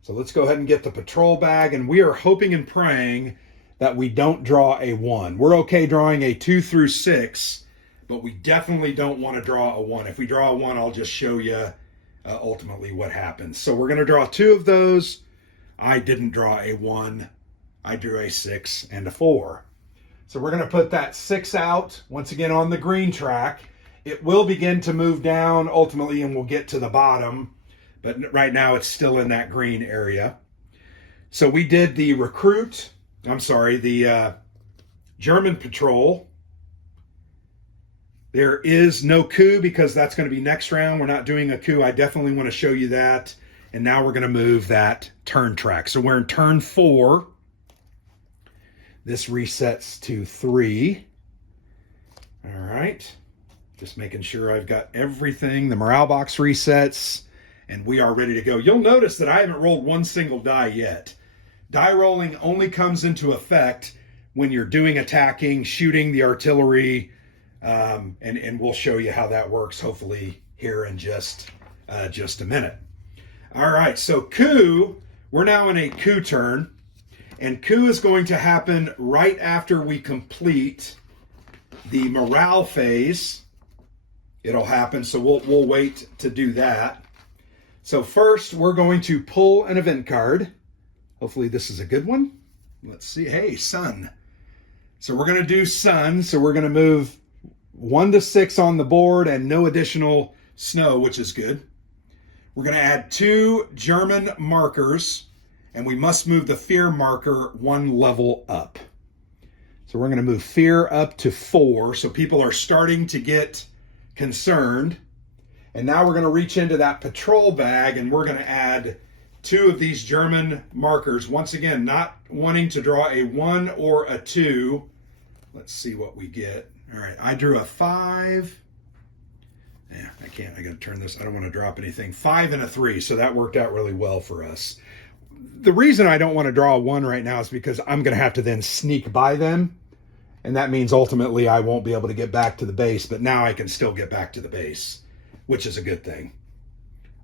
So let's go ahead and get the patrol bag, and we are hoping and praying that we don't draw a 1. We're okay drawing a 2 through 6, but we definitely don't want to draw a 1. If we draw a 1, I'll just show you ultimately what happens. So we're going to draw 2 of those. I didn't draw a 1. I drew a 6 and a 4. So we're going to put that 6 out, once again on the green track. It will begin to move down ultimately, and we'll get to the bottom. But right now it's still in that green area. So we did the the German patrol. There is no coup because that's going to be next round. We're not doing a coup. I definitely want to show you that. And now we're going to move that turn track. So we're in turn 4. This resets to 3. All right. Just making sure I've got everything. The morale box resets, and we are ready to go. You'll notice that I haven't rolled 1 single die yet. Die rolling only comes into effect when you're doing attacking, shooting the artillery, and we'll show you how that works, hopefully, here in just a minute. All right, so coup, we're now in a coup turn. And coup is going to happen right after we complete the morale phase. It'll happen, so we'll wait to do that. So first, we're going to pull an event card. Hopefully this is a good one. Let's see. Hey, sun. So we're going to do sun. So we're going to move 1 to 6 on the board and no additional snow, which is good. We're going to add 2 German markers. And we must move the fear marker 1 level up. So we're going to move fear up to 4. So people are starting to get concerned. And now we're going to reach into that patrol bag, and we're going to add 2 of these German markers. Once again, not wanting to draw a 1 or a 2. Let's see what we get. All right, I drew a 5. Yeah, I can't. I got to turn this. I don't want to drop anything. 5 and a 3. So that worked out really well for us. The reason I don't want to draw a 1 right now is because I'm going to have to then sneak by them. And that means ultimately I won't be able to get back to the base. But now I can still get back to the base, which is a good thing.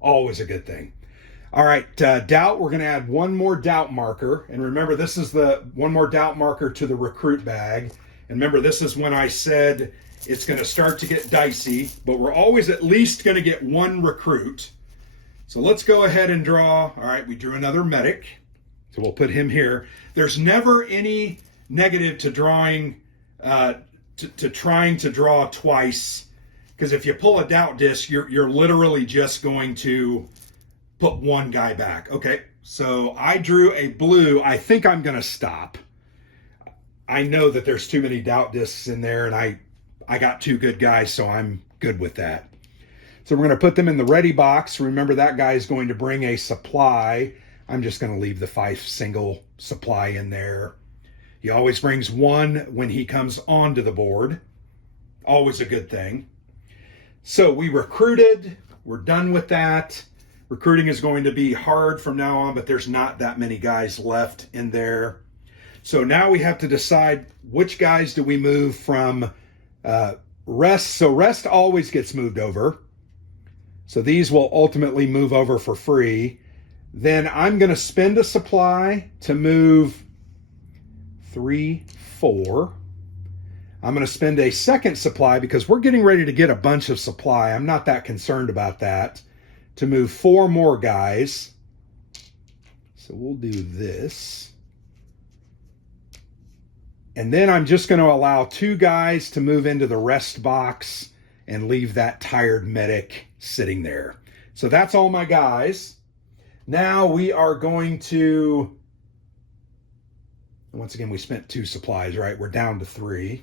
Always a good thing. All right, doubt. We're going to add 1 more doubt marker. And remember, this is the 1 more doubt marker to the recruit bag. And remember, this is when I said it's going to start to get dicey. But we're always at least going to get 1 recruit. So let's go ahead and draw. All right, we drew another medic. So we'll put him here. There's never any negative to drawing, to trying to draw twice. Because if you pull a doubt disc, you're literally just going to put 1 guy back. Okay, so I drew a blue. I think I'm going to stop. I know that there's too many doubt discs in there, and I got 2 good guys, so I'm good with that. So we're going to put them in the ready box. Remember, that guy is going to bring a supply. I'm just going to leave the 5 single supply in there. He always brings 1 when he comes onto the board. Always a good thing. So we recruited. We're done with that. Recruiting is going to be hard from now on, but there's not that many guys left in there. So now we have to decide which guys do we move from rest. So rest always gets moved over. So these will ultimately move over for free. Then I'm going to spend a supply to move 3, 4. I'm going to spend a second supply because we're getting ready to get a bunch of supply. I'm not that concerned about that. To move 4 more guys. So we'll do this. And then I'm just going to allow 2 guys to move into the rest box and leave that tired medic sitting there. So that's all my guys. Now we are going to, once again, we spent 2 supplies, right? We're down to 3.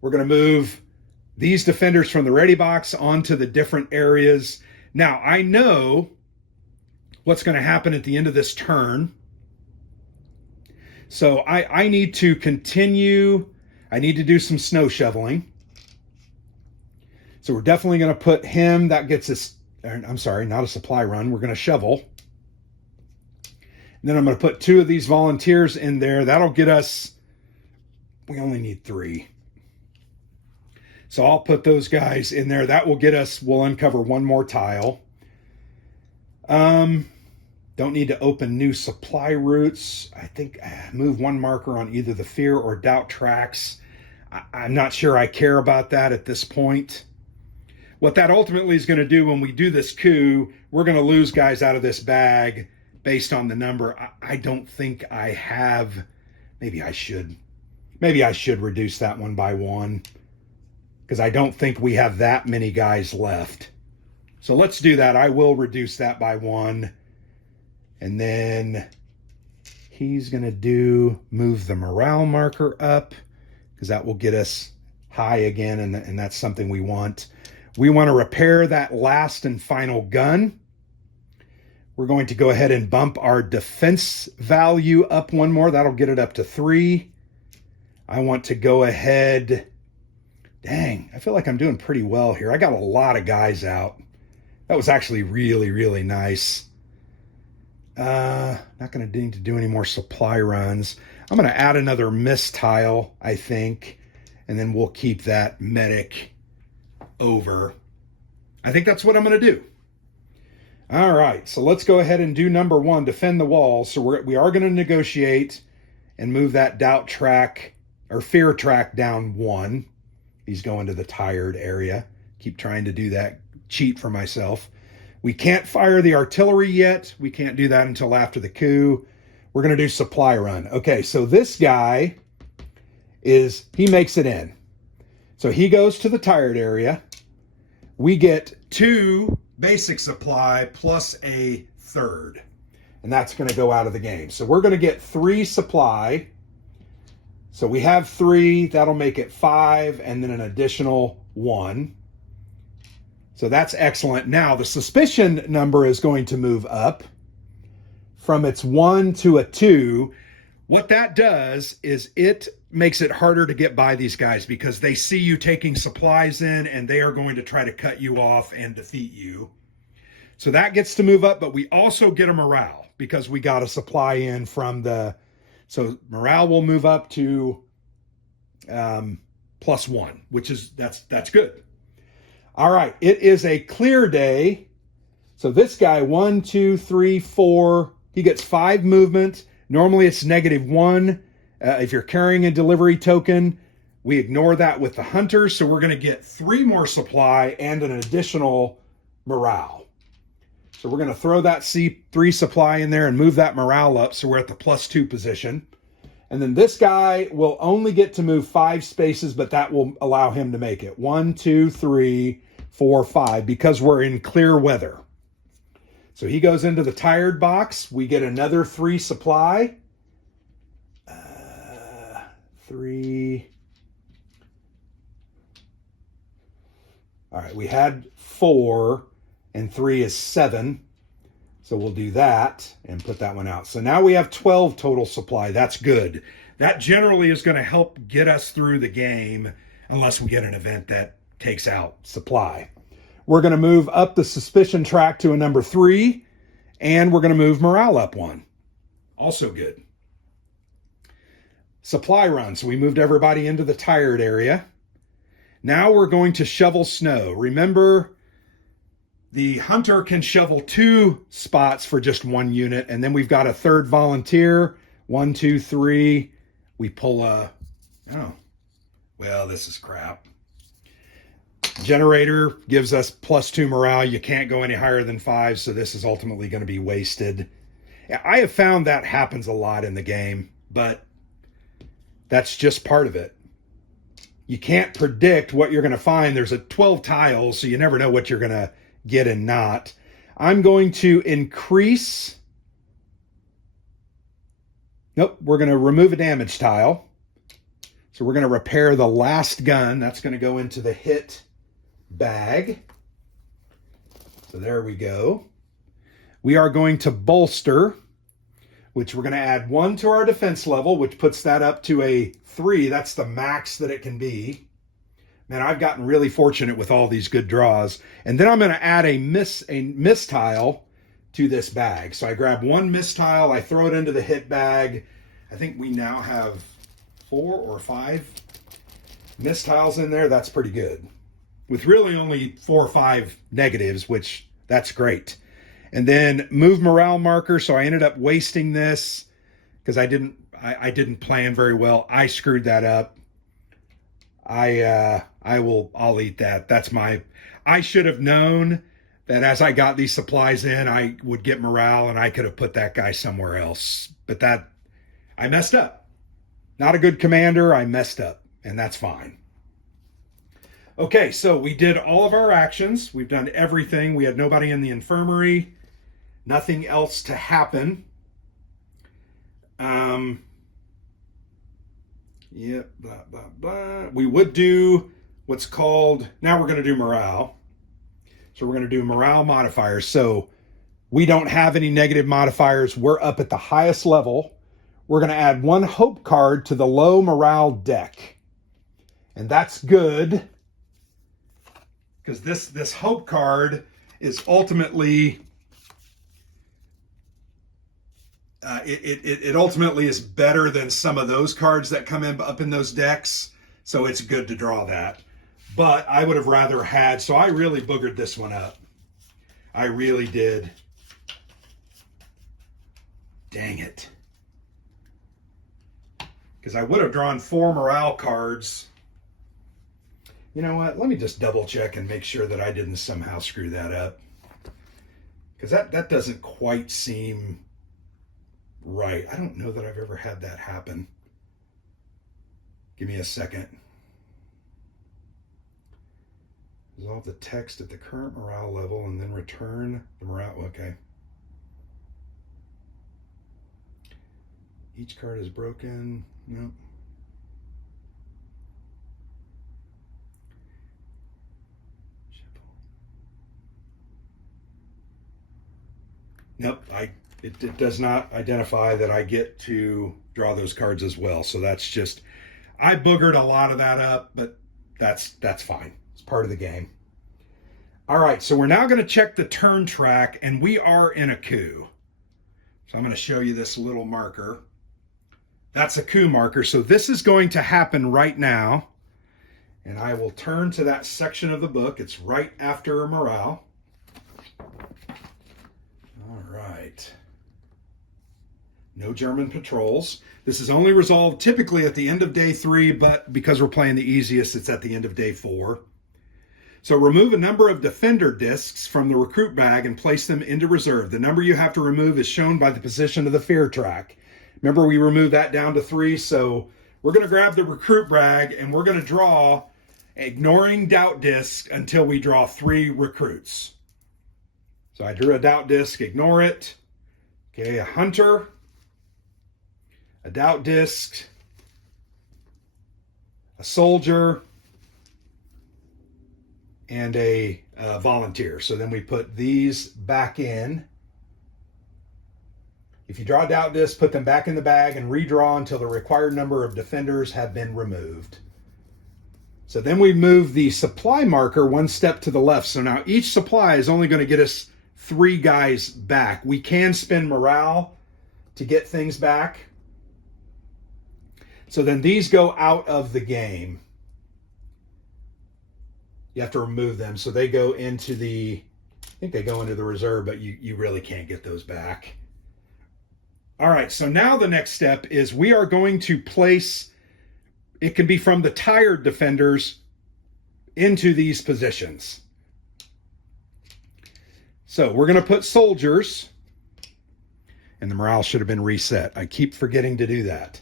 We're going to move these defenders from the ready box onto the different areas. Now, I know what's going to happen at the end of this turn. So I need to continue. I need to do some snow shoveling. So we're definitely going to put him. That gets us, I'm sorry, not a supply run. We're going to shovel. And then I'm going to put 2 of these volunteers in there. That'll get us, we only need 3. So I'll put those guys in there. That will get us, we'll uncover 1 more tile. Don't need to open new supply routes. I think move 1 marker on either the fear or doubt tracks. I'm not sure I care about that at this point. What that ultimately is going to do when we do this coup, we're going to lose guys out of this bag based on the number. I don't think I have, maybe I should reduce that one by 1. Because I don't think we have that many guys left. So let's do that. I will reduce that by 1. And then he's going to move the morale marker up, because that will get us high again, and that's something we want. We want to repair that last and final gun. We're going to go ahead and bump our defense value up 1 more. That'll get it up to 3. I want to go ahead... Dang, I feel like I'm doing pretty well here. I got a lot of guys out. That was actually really, really nice. Not going to need to do any more supply runs. I'm going to add another mist tile, I think, and then we'll keep that medic over. I think that's what I'm going to do. All right, so let's go ahead and do number 1, defend the walls. So we are going to negotiate and move that doubt track or fear track down 1. He's going to the tired area. Keep trying to do that. Cheat for myself. We can't fire the artillery yet. We can't do that until after the coup. We're going to do supply run. Okay, so this guy he makes it in. So he goes to the tired area. We get 2 basic supply plus a 3rd. And that's going to go out of the game. So we're going to get 3 supply. So we have 3, that'll make it 5, and then an additional 1. So that's excellent. Now the suspicion number is going to move up from its 1 to a 2. What that does is it makes it harder to get by these guys because they see you taking supplies in and they are going to try to cut you off and defeat you. So that gets to move up, but we also get a morale because we got a supply in from the... So morale will move up to +1, which is, that's good. All right, it is a clear day. So this guy, 1, 2, 3, 4, he gets 5 movement. Normally it's -1. If you're carrying a delivery token, we ignore that with the hunters. So we're going to get 3 more supply and an additional morale. So we're going to throw that C3 supply in there and move that morale up so we're at the +2 position. And then this guy will only get to move 5 spaces, but that will allow him to make it. 1, 2, 3, 4, 5, because we're in clear weather. So he goes into the tired box. We get another 3 supply. 3. All right, we had 4 and 3 is 7. So we'll do that and put that one out. So now we have 12 total supply. That's good. That generally is going to help get us through the game unless we get an event that takes out supply. We're going to move up the suspicion track to a number 3, and we're going to move morale up 1. Also good. Supply run. So we moved everybody into the tired area. Now we're going to shovel snow. Remember, the hunter can shovel 2 spots for just 1 unit, and then we've got a third volunteer. 1, 2, 3. We pull a, oh, well, this is crap. Generator gives us +2 morale. You can't go any higher than 5, so this is ultimately going to be wasted. I have found that happens a lot in the game, but that's just part of it. You can't predict what you're going to find. There's 12 tiles, so you never know what you're going to get and not. I'm going to increase. Nope, we're going to remove a damage tile. So we're going to repair the last gun. That's going to go into the hit bag. So there we go. We are going to bolster, which we're going to add 1 to our defense level, which puts that up to a 3. That's the max that it can be. Man, I've gotten really fortunate with all these good draws. And then I'm going to add a miss tile to this bag. So I grab 1 miss tile, I throw it into the hit bag. I think we now have 4 or 5 miss tiles in there. That's pretty good. With really only 4 or 5 negatives, which that's great. And then move morale marker. So I ended up wasting this because I didn't plan very well. I screwed that up. I'll eat that. That's I should have known that as I got these supplies in, I would get morale and I could have put that guy somewhere else. But I messed up. Not a good commander. I messed up, and that's fine. Okay, so we did all of our actions. We've done everything. We had nobody in the infirmary. Nothing else to happen. Yep, blah, blah, blah. We would do what's called, now we're going to do morale. So we're going to do morale modifiers. So we don't have any negative modifiers. We're up at the highest level. We're going to add 1 hope card to the low morale deck. And that's good, because this hope card is ultimately it ultimately is better than some of those cards that come up in those decks, so it's good to draw that. But I would have rather had, so I really boogered this one up. I really did. Dang it. Because I would have drawn 4 morale cards. You know what? Let me just double check and make sure that I didn't somehow screw that up. Because that doesn't quite seem right. I don't know that I've ever had that happen. Give me a second. Resolve the text at the current morale level and then return the morale. Okay. Each card is broken. Nope. Nope. It does not identify that I get to draw those cards as well. So that's just, I boogered a lot of that up, but that's fine. It's part of the game. All right, so we're now going to check the turn track, and we are in a coup. So I'm going to show you this little marker. That's a coup marker. So this is going to happen right now. And I will turn to that section of the book. It's right after morale. All right. No German patrols. This is only resolved typically at the end of day 3, but because we're playing the easiest, it's at the end of day 4. So remove a number of defender discs from the recruit bag and place them into reserve. The number you have to remove is shown by the position of the fear track. Remember, we removed that down to 3, so we're going to grab the recruit bag and we're going to draw, ignoring doubt disc, until we draw 3 recruits. So I drew a doubt disc, ignore it. Okay, a hunter, a doubt disc, a soldier, and a volunteer. So then we put these back in. If you draw doubt discs, put them back in the bag and redraw until the required number of defenders have been removed. So then we move the supply marker one step to the left. So now each supply is only going to get us 3 guys back. We can spend morale to get things back. So then these go out of the game. You have to remove them. So they go into the, I think they go into the reserve, but you really can't get those back. All right, so now the next step is we are going to place, it can be from the tired defenders into these positions. So we're going to put soldiers, and the morale should have been reset. I keep forgetting to do that.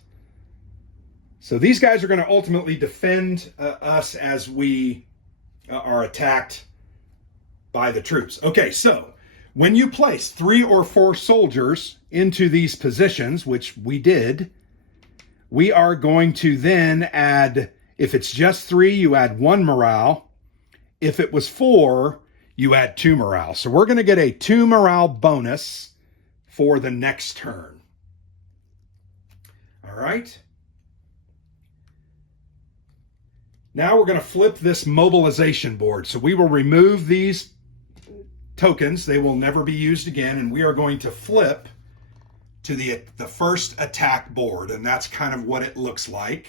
So these guys are going to ultimately defend us as we are attacked by the troops. Okay, so when you place 3 or 4 soldiers into these positions, which we did, we are going to then add, if it's just 3, you add 1 morale. If it was 4, you add 2 morale. So we're going to get a 2 morale bonus for the next turn. All right. Now we're going to flip this mobilization board. So we will remove these tokens. They will never be used again. And we are going to flip to the first attack board. And that's kind of what it looks like.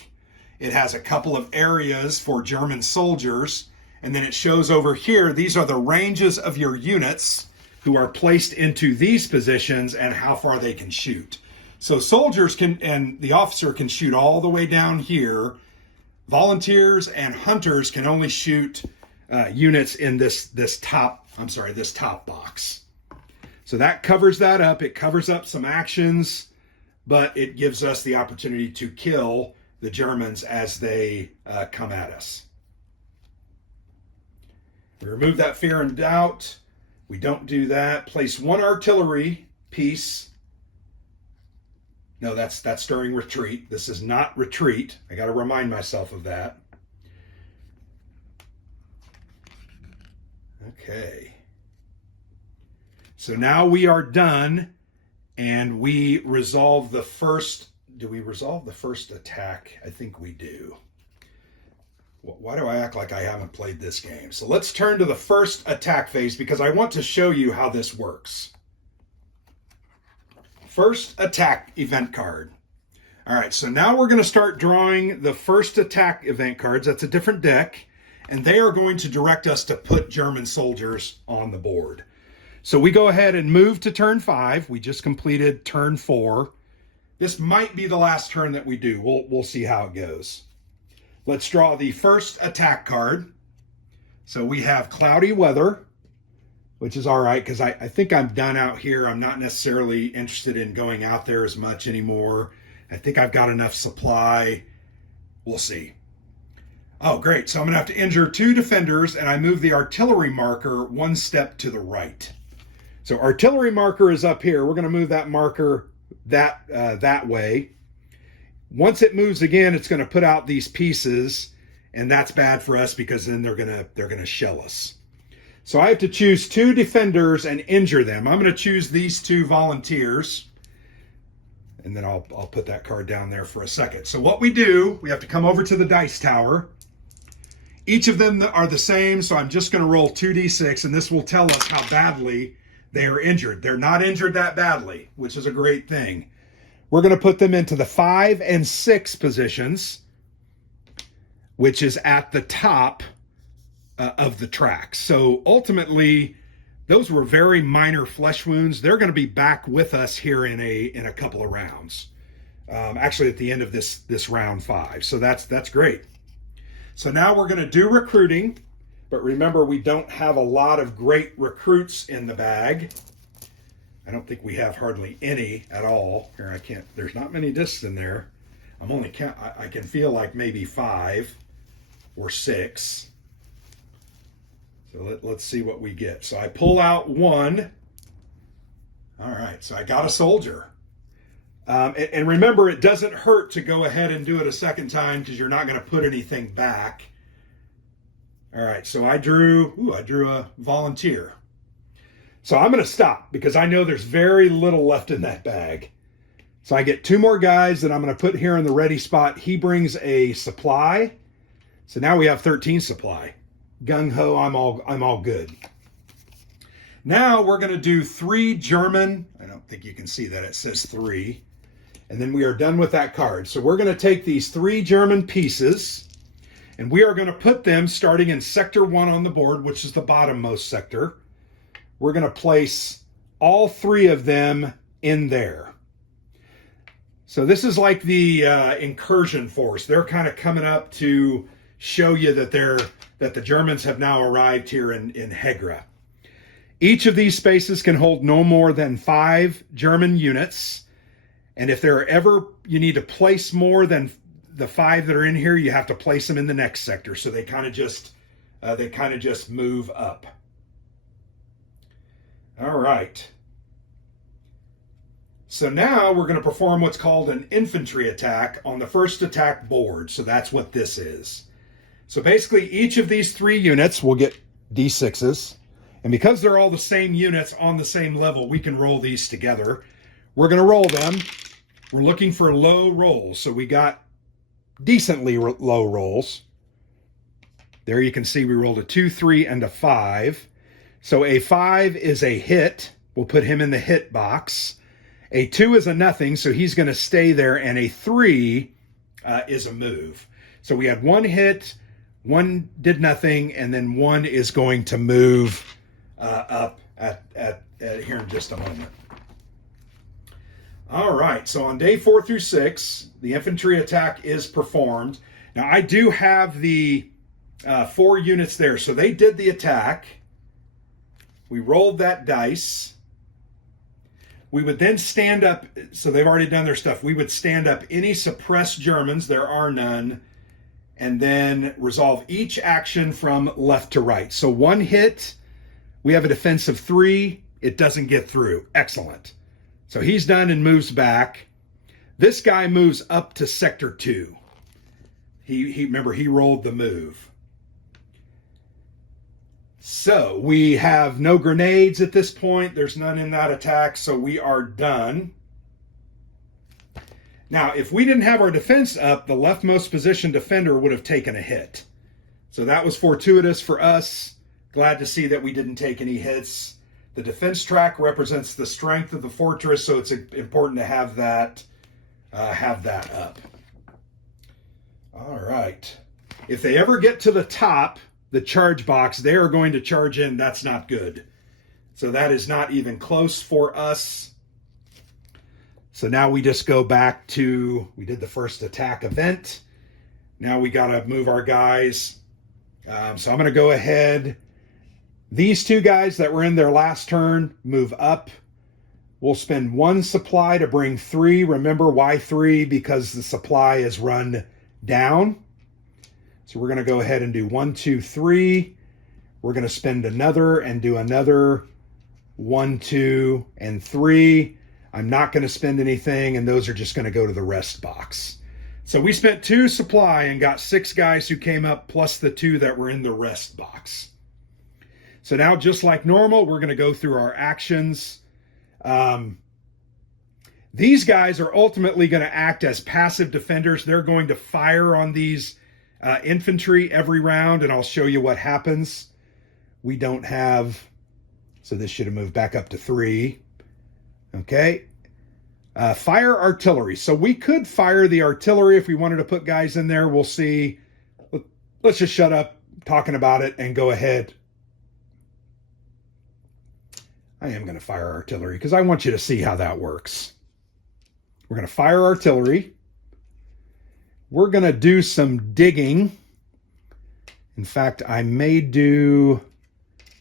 It has a couple of areas for German soldiers. And then it shows over here, these are the ranges of your units who are placed into these positions and how far they can shoot. So soldiers can, and the officer can shoot all the way down here. Volunteers and hunters can only shoot units in this top box. So that covers that up. It covers up some actions, but it gives us the opportunity to kill the Germans as they come at us. We remove that fear and doubt. We don't do that. Place 1 artillery piece. No, that's during retreat. This is not retreat. I got to remind myself of that. Okay. So now we are done, and we resolve the first. Do we resolve the first attack? I think we do. Why do I act like I haven't played this game? So let's turn to the first attack phase because I want to show you how this works. First attack event card. All right, so now we're going to start drawing the first attack event cards. That's a different deck, and they are going to direct us to put German soldiers on the board. So we go ahead and move to turn 5. We just completed turn 4. This might be the last turn that we do. We'll see how it goes. Let's draw the first attack card. So we have cloudy weather, which is all right because I think I'm done out here. I'm not necessarily interested in going out there as much anymore. I think I've got enough supply. We'll see. Oh, great. So I'm going to have to injure 2 defenders, and I move the artillery marker 1 step to the right. So artillery marker is up here. We're going to move that marker that way. Once it moves again, it's going to put out these pieces, and that's bad for us because then they're going to shell us. So I have to choose 2 defenders and injure them. I'm going to choose these 2 volunteers, and then I'll put that card down there for a second. So what we do, we have to come over to the dice tower. Each of them are the same, so I'm just going to roll 2d6, and this will tell us how badly they are injured. They're not injured that badly, which is a great thing. We're going to put them into the 5 and 6 positions, which is at the top of the track. So ultimately, those were very minor flesh wounds. They're going to be back with us here in a couple of rounds. Actually, at the end of this round 5. So that's great. So now we're going to do recruiting, but remember we don't have a lot of great recruits in the bag. I don't think we have hardly any at all. Here, there's not many discs in there. I can feel like maybe 5 or 6. So let's see what we get. So I pull out 1. All right, so I got a soldier. And remember, it doesn't hurt to go ahead and do it a second time because you're not going to put anything back. All right, so I drew a volunteer. So I'm going to stop because I know there's very little left in that bag. So I get 2 more guys that I'm going to put here in the ready spot. He brings a supply. So now we have 13 supply. Gung ho, I'm all good. Now we're going to do 3 German. I don't think you can see that. It says 3. And then we are done with that card. So we're going to take these 3 German pieces and we are going to put them starting in sector 1 on the board, which is the bottommost sector. We're going to place all 3 of them in there. So this is like the incursion force. They're kind of coming up to show you that the Germans have now arrived here in Hegra. Each of these spaces can hold no more than 5 German units. And if there are ever, you need to place more than the 5 that are in here, you have to place them in the next sector. So they kind of just move up. All right. So now we're going to perform what's called an infantry attack on the first attack board. So that's what this is. So basically each of these 3 units will get D6s. And because they're all the same units on the same level, we can roll these together. We're going to roll them. We're looking for low rolls. So we got decently low rolls. There you can see we rolled a 2, 3, and a 5. So a 5 is a hit. We'll put him in the hit box. A 2 is a nothing, so he's going to stay there. And a 3 is a move. So we had 1 hit, 1 did nothing, and then 1 is going to move up at here in just a moment. All right, so on day 4 through 6, the infantry attack is performed. Now I do have the 4 units there, so they did the attack. We rolled that dice. We would then stand up, so they've already done their stuff. We would stand up any suppressed Germans, there are none, and then resolve each action from left to right. So 1 hit, we have a defense of 3, it doesn't get through. Excellent. So he's done and moves back. This guy moves up to sector 2. Remember, he rolled the move. So we have no grenades at this point. There's none in that attack, so we are done. Now, if we didn't have our defense up, the leftmost position defender would have taken a hit. So that was fortuitous for us. Glad to see that we didn't take any hits. The defense track represents the strength of the fortress, so it's important to have that up. All right. If they ever get to the top, the charge box, they are going to charge in. That's not good. So that is not even close for us. So now we just go back to, we did the first attack event. Now we got to move our guys. So I'm going to go ahead. These 2 guys that were in their last turn move up. We'll spend 1 supply to bring 3. Remember, why 3? Because the supply is run down. So we're going to go ahead and do 1, 2, 3. We're going to spend another and do another 1, 2, and 3. I'm not going to spend anything, and those are just going to go to the rest box. So we spent 2 supply and got 6 guys who came up, plus the 2 that were in the rest box. So now, just like normal, we're going to go through our actions. These guys are ultimately going to act as passive defenders. They're going to fire on these infantry every round, and I'll show you what happens. We don't have, so this should have moved back up to 3. Okay. Fire artillery. So we could fire the artillery if we wanted to put guys in there. We'll see. Let's just shut up talking about it and go ahead. I am going to fire artillery because I want you to see how that works. We're going to fire artillery. We're going to do some digging. In fact, I may do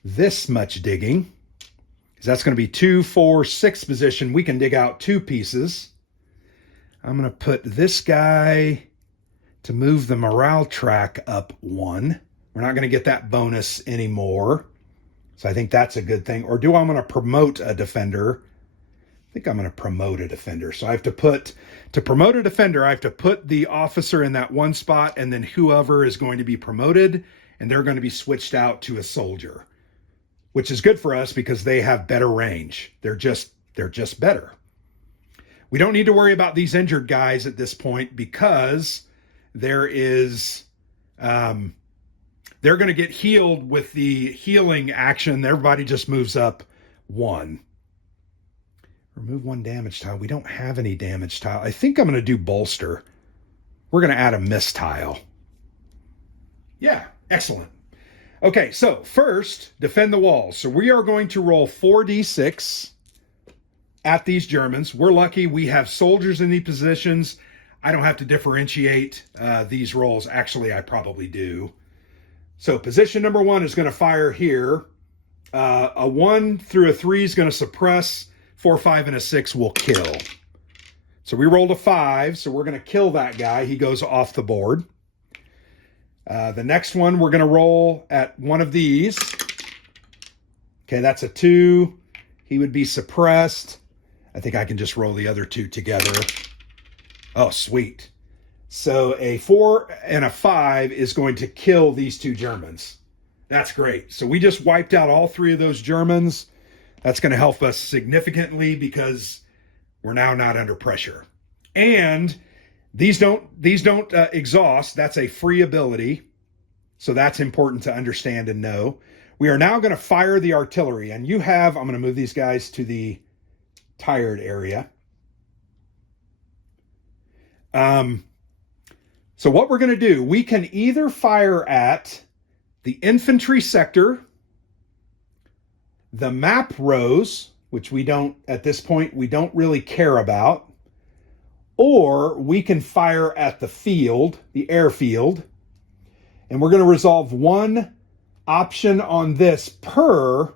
this much digging, because that's going to be 2, 4, 6 position. We can dig out 2 pieces. I'm going to put this guy to move the morale track up 1. We're not going to get that bonus anymore. So I think that's a good thing. Or do I want to promote a defender? I think I'm going to promote a defender. So I have to promote a defender, I have to put the officer in that 1 spot, and then whoever is going to be promoted. and they're going to be switched out to a soldier, which is good for us because they have better range. They're just better. We don't need to worry about these injured guys at this point because there is, they're going to get healed with the healing action. Everybody just moves up 1. Remove 1 damage tile. We don't have any damage tile. I think I'm going to do bolster. We're going to add a miss tile. Yeah, excellent. Okay, so first, defend the walls. So we are going to roll 4d6 at these Germans. We're lucky we have soldiers in these positions. I don't have to differentiate these rolls. Actually, I probably do. So position number 1 is going to fire here. A 1 through a 3 is going to suppress. 4, 5, and a 6 will kill. So we rolled a 5, so we're going to kill that guy. He goes off the board. The next one, we're going to roll at one of these. Okay, that's a 2. He would be suppressed. I think I can just roll the other 2 together. Oh, sweet. So a 4 and a 5 is going to kill these 2 Germans. That's great. So we just wiped out all 3 of those Germans. That's going to help us significantly because we're now not under pressure. And these don't exhaust. That's a free ability. So that's important to understand and know. We are now going to fire the artillery. And I'm going to move these guys to the tired area. So what we're going to do, we can either fire at the infantry sector, the map rows, which we don't, at this point, we don't really care about, or we can fire at the field, the airfield, and we're going to resolve 1 option on this per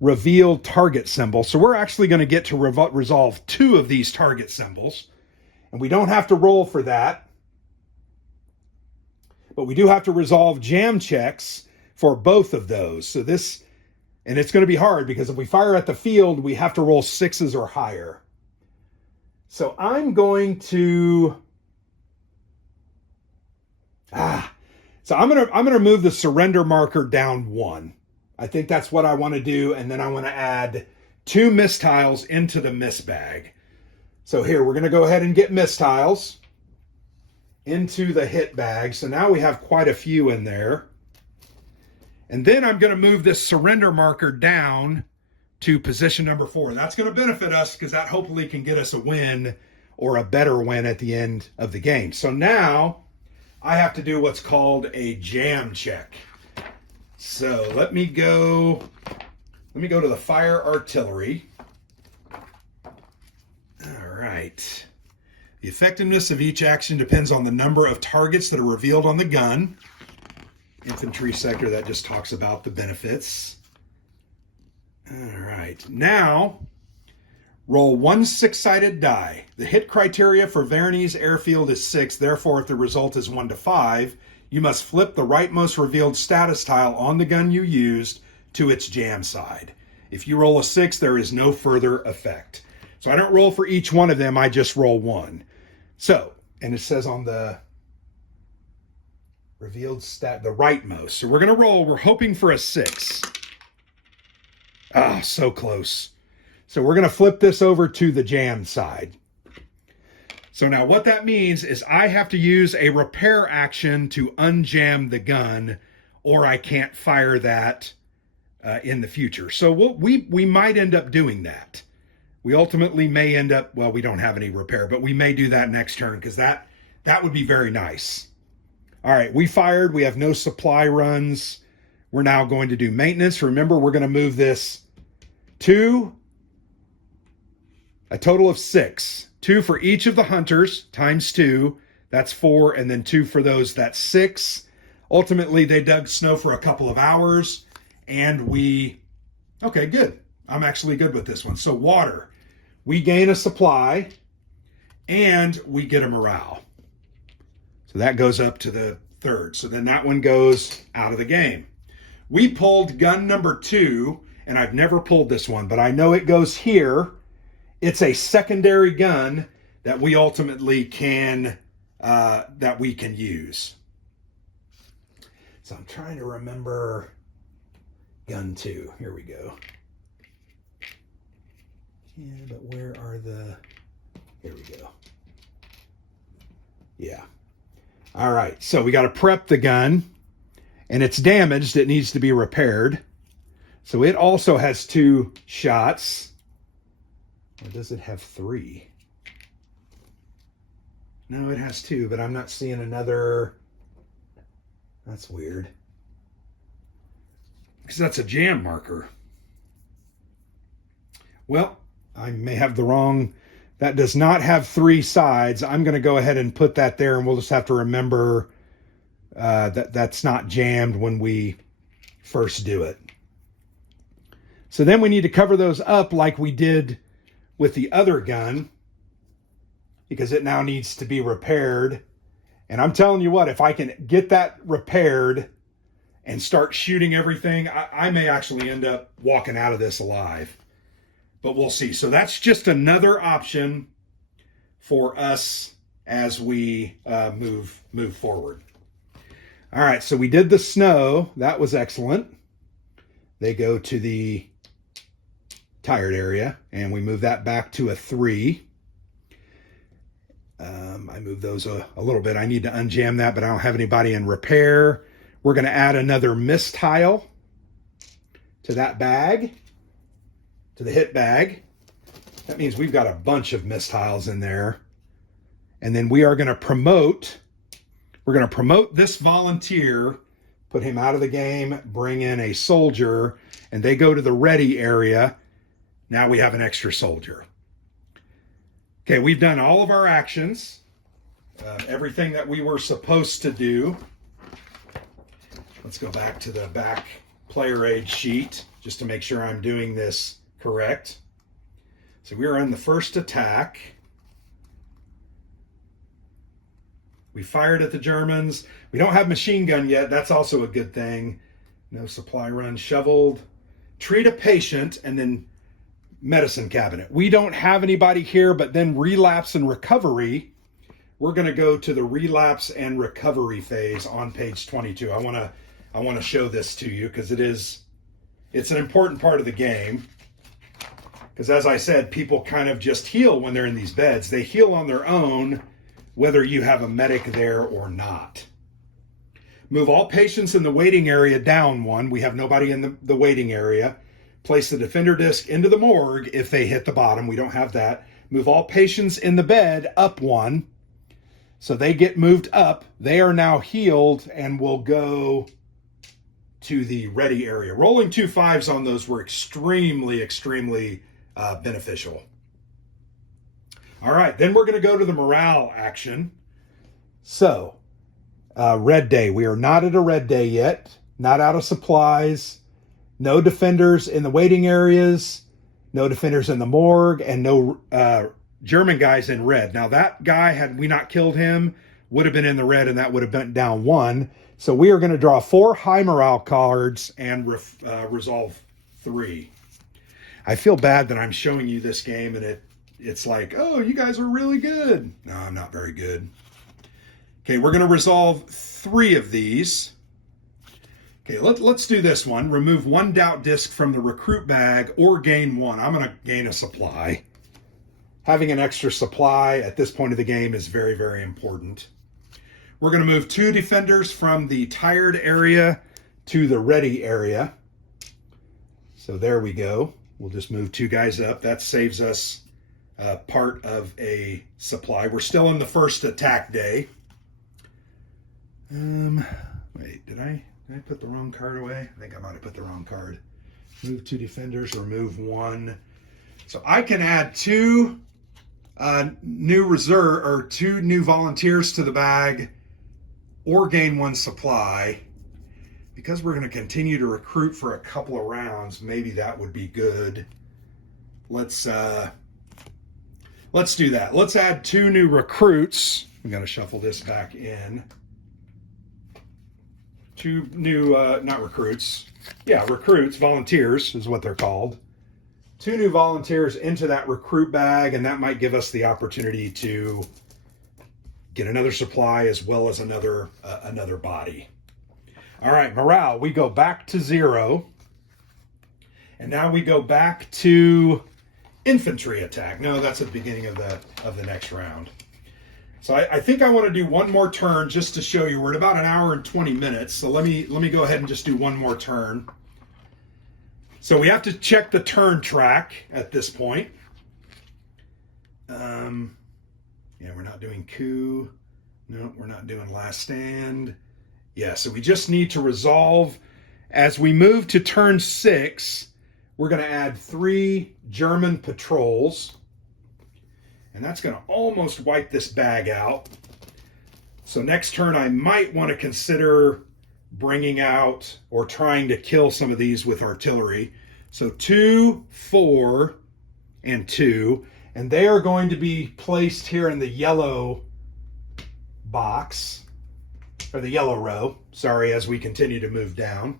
revealed target symbol. So we're actually going to get to resolve 2 of these target symbols, and we don't have to roll for that, but we do have to resolve jam checks for both of those. So this, and it's going to be hard because if we fire at the field, we have to roll 6s or higher. So I'm going to, I'm going to move the surrender marker down 1. I think that's what I want to do. And then I want to add 2 miss tiles into the miss bag. So here, we're going to go ahead and get miss tiles into the hit bag. So now we have quite a few in there. And then I'm going to move this surrender marker down to position number 4. That's going to benefit us because that hopefully can get us a win or a better win at the end of the game. So now I have to do what's called a jam check. So let me go to the fire artillery. All right. The effectiveness of each action depends on the number of targets that are revealed on the gun. Infantry sector, that just talks about the benefits. All right. Now, roll 1 6-sided die. The hit criteria for Verni's airfield is 6. Therefore, if the result is 1 to 5, you must flip the rightmost revealed status tile on the gun you used to its jam side. If you roll a 6, there is no further effect. So I don't roll for each one of them. I just roll 1. So, and it says on the revealed stat, the rightmost. So we're going to roll. We're hoping for a 6. Ah, so close. So we're going to flip this over to the jam side. So now what that means is I have to use a repair action to unjam the gun, or I can't fire that in the future. So we might end up doing that. We ultimately may end up, well, we don't have any repair, but we may do that next turn because that would be very nice. All right, we fired. We have no supply runs. We're now going to do maintenance. Remember, we're going to move this to a total of 6. 2 for each of the hunters times 2. That's 4. And then 2 for those. That's 6. Ultimately, they dug snow for a couple of hours. And okay, good. I'm actually good with this one. So water. We gain a supply. And we get a morale. So that goes up to the 3rd. So then that one goes out of the game. We pulled gun number 2. And I've never pulled this one, but I know it goes here. It's a secondary gun that we ultimately can use. So I'm trying to remember gun 2. Here we go. Yeah, but where are the... Here we go. Yeah. All right, so we got to prep the gun, and it's damaged. It needs to be repaired. So it also has 2 shots. Or does it have 3? No, it has 2, but I'm not seeing another. That's weird. Because that's a jam marker. Well, I may have the wrong. That does not have 3 sides. I'm going to go ahead and put that there, and we'll just have to remember that that's not jammed when we first do it. So then we need to cover those up like we did with the other gun, because it now needs to be repaired. And I'm telling you what, if I can get that repaired and start shooting everything, I may actually end up walking out of this alive. But we'll see. So that's just another option for us as we move forward. All right, so we did the snow. That was excellent. They go to the tired area, and we move that back to a 3. I moved those a little bit. I need to unjam that, but I don't have anybody in repair. We're going to add another mist tile to that bag, to the hit bag. That means we've got a bunch of mist tiles in there. And then we are going to promote, this volunteer, put him out of the game, bring in a soldier, and they go to the ready area. Now we have an extra soldier. Okay, we've done all of our actions, everything that we were supposed to do. Let's go back to the back player aid sheet just to make sure I'm doing this correct. So we are on the first attack. We fired at the Germans. We don't have machine gun yet. That's also a good thing. No supply run shoveled. Treat a patient, and then medicine cabinet. We don't have anybody here, but then relapse and recovery. We're going to go to the relapse and recovery phase on page 22. I want to show this to you because it's an important part of the game. Because as I said, people kind of just heal when they're in these beds. They heal on their own, whether you have a medic there or not. Move all patients in the waiting area down 1. We have nobody in the waiting area. Place the defender disc into the morgue if they hit the bottom. We don't have that. Move all patients in the bed up 1. So they get moved up. They are now healed and will go to the ready area. Rolling 2 5s on those were extremely, extremely beneficial. All right, then we're going to go to the morale action. So, red day. We are not at a red day yet. Not out of supplies. No defenders in the waiting areas, no defenders in the morgue, and no German guys in red. Now that guy, had we not killed him, would have been in the red, and that would have been down 1. So we are going to draw 4 high morale cards and resolve 3. I feel bad that I'm showing you this game, and it's like, oh, you guys are really good. No, I'm not very good. Okay, we're going to resolve 3 of these. Okay, let's do this one. Remove 1 doubt disc from the recruit bag or gain 1. I'm going to gain a supply. Having an extra supply at this point of the game is very, very important. We're going to move 2 defenders from the tired area to the ready area. So there we go. We'll just move 2 guys up. That saves us part of a supply. We're still in the first attack day. Wait, did I put the wrong card away? I think I might have put the wrong card. Move 2 defenders, remove 1. So I can add 2 new reserve or 2 new volunteers to the bag or gain 1 supply. Because we're going to continue to recruit for a couple of rounds, maybe that would be good. Let's do that. Let's add 2 new recruits. I'm going to shuffle this back in. 2 new, not recruits. Yeah, recruits, volunteers is what they're called. 2 new volunteers into that recruit bag, and that might give us the opportunity to get another supply as well as another body. All right, morale, we go back to 0. And now we go back to infantry attack. No, that's at the beginning of the next round. So I think I want to do one more turn just to show you. We're at about an hour and 20 minutes. So let me go ahead and just do one more turn. So we have to check the turn track at this point. Yeah, we're not doing coup. No, we're not doing last stand. Yeah, so we just need to resolve. As we move to turn 6, we're going to add 3 German patrols. And that's going to almost wipe this bag out. So next turn, I might want to consider bringing out or trying to kill some of these with artillery. So 2, 4, and 2. And they are going to be placed here in the yellow box, or the yellow row, sorry, as we continue to move down.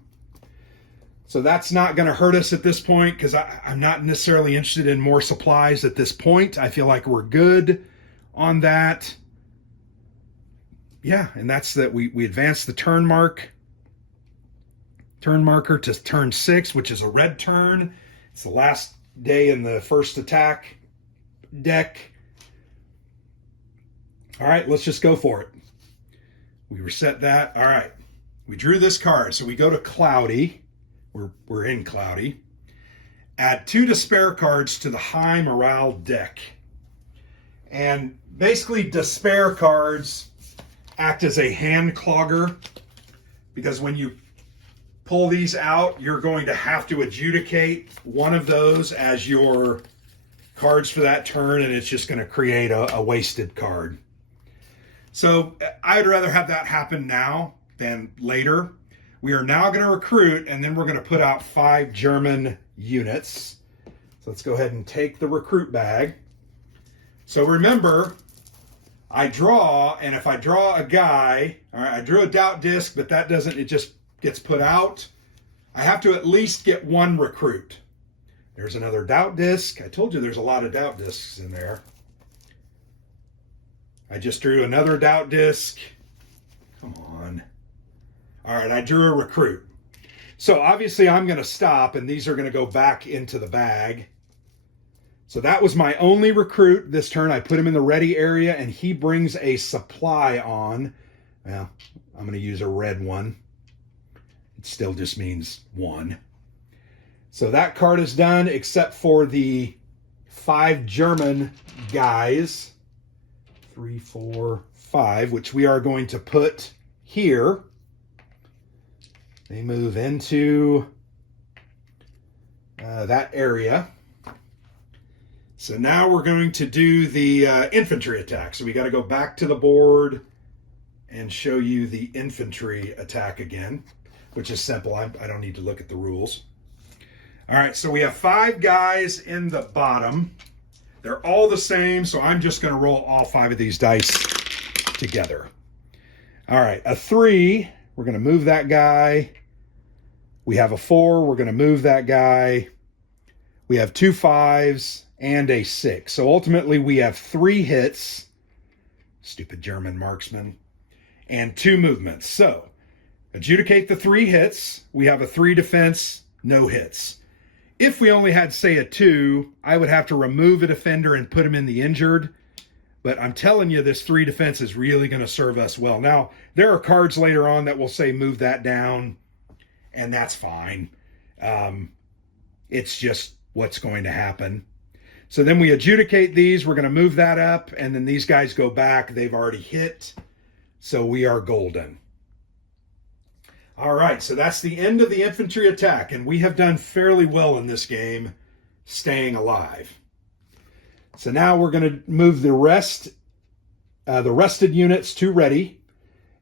So that's not going to hurt us at this point because I'm not necessarily interested in more supplies at this point. I feel like we're good on that. Yeah, and that's that we advance the turn marker to turn 6, which is a red turn. It's the last day in the first attack deck. All right, let's just go for it. We reset that. All right, we drew this card. So we go to Cloudy. We're in Cloudy. Add 2 despair cards to the high morale deck. And basically despair cards act as a hand clogger because when you pull these out, you're going to have to adjudicate one of those as your cards for that turn, and it's just going to create a wasted card. So I'd rather have that happen now than later. We are now going to recruit, and then we're going to put out 5 German units. So let's go ahead and take the recruit bag. So remember, I draw, and if I draw a guy, all right, I drew a doubt disc, but that doesn't, it just gets put out. I have to at least get 1 recruit. There's another doubt disc. I told you there's a lot of doubt discs in there. I just drew another doubt disc. Come on. All right, I drew a recruit. So obviously I'm going to stop, and these are going to go back into the bag. So that was my only recruit this turn. I put him in the ready area, and he brings a supply on. Well, I'm going to use a red one. It still just means 1. So that card is done, except for the 5 German guys. 3, 4, 5, which we are going to put here. They move into that area. So now we're going to do the infantry attack. So we got to go back to the board and show you the infantry attack again, which is simple. I don't need to look at the rules. All right, so we have 5 guys in the bottom. They're all the same, so I'm just going to roll all 5 of these dice together. All right, a 3, we're going to move that guy. We have a 4, we're going to move that guy. We have 2 5s and a 6. So ultimately we have 3 hits, stupid German marksman, and 2 movements. So adjudicate the 3 hits. We have a 3 defense, no hits. If we only had, say, a 2, I would have to remove a defender and put him in the injured. But I'm telling you, this 3 defense is really going to serve us well. Now, there are cards later on that will say move that down, and that's fine. It's just what's going to happen. So then we adjudicate these. We're going to move that up, and then these guys go back. They've already hit, so we are golden. All right, so that's the end of the infantry attack, and we have done fairly well in this game, staying alive. So now we're going to move the rested units to ready,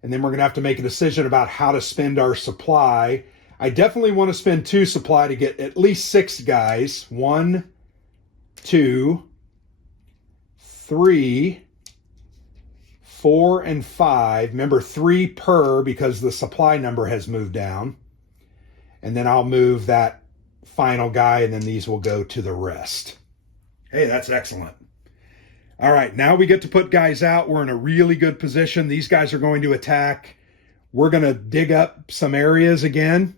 and then we're going to have to make a decision about how to spend our supply. I definitely want to spend 2 supply to get at least 6 guys. 1, 2, 3, 4, and 5. Remember, 3 per because the supply number has moved down. And then I'll move that final guy, and then these will go to the rest. Hey, that's excellent. All right, now we get to put guys out. We're in a really good position. These guys are going to attack. we're going to dig up some areas again.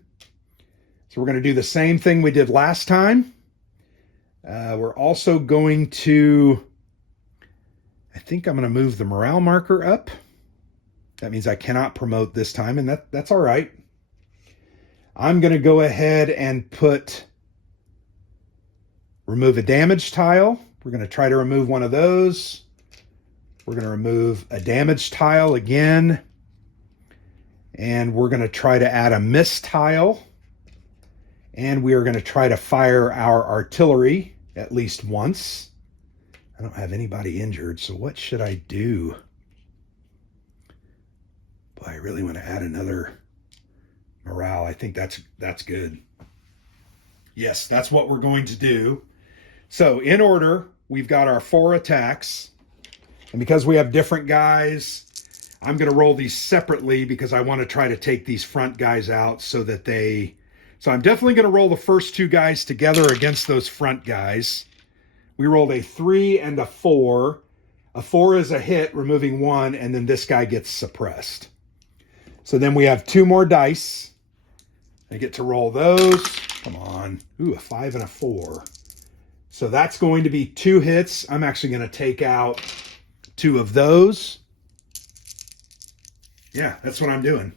So we're going to do the same thing we did last time. We're also going to, I think I'm going to move the morale marker up. That means I cannot promote this time, and that's all right. I'm going to go ahead and remove a damage tile. We're going to try to remove one of those. We're going to remove a damage tile again. And we're going to try to add a miss tile. And we are going to try to fire our artillery at least once. I don't have anybody injured, so what should I do? Boy, I really want to add another morale. I think that's good. Yes, that's what we're going to do. So in order, we've got our 4 attacks. And because we have different guys, I'm going to roll these separately because I want to try to take these front guys out so that so I'm definitely going to roll the first 2 guys together against those front guys. We rolled a 3 and a 4. A 4 is a hit, removing 1, and then this guy gets suppressed. So then we have 2 more dice. I get to roll those. Come on. Ooh, a 5 and a 4. So that's going to be 2 hits. I'm actually going to take out 2 of those. Yeah, that's what I'm doing.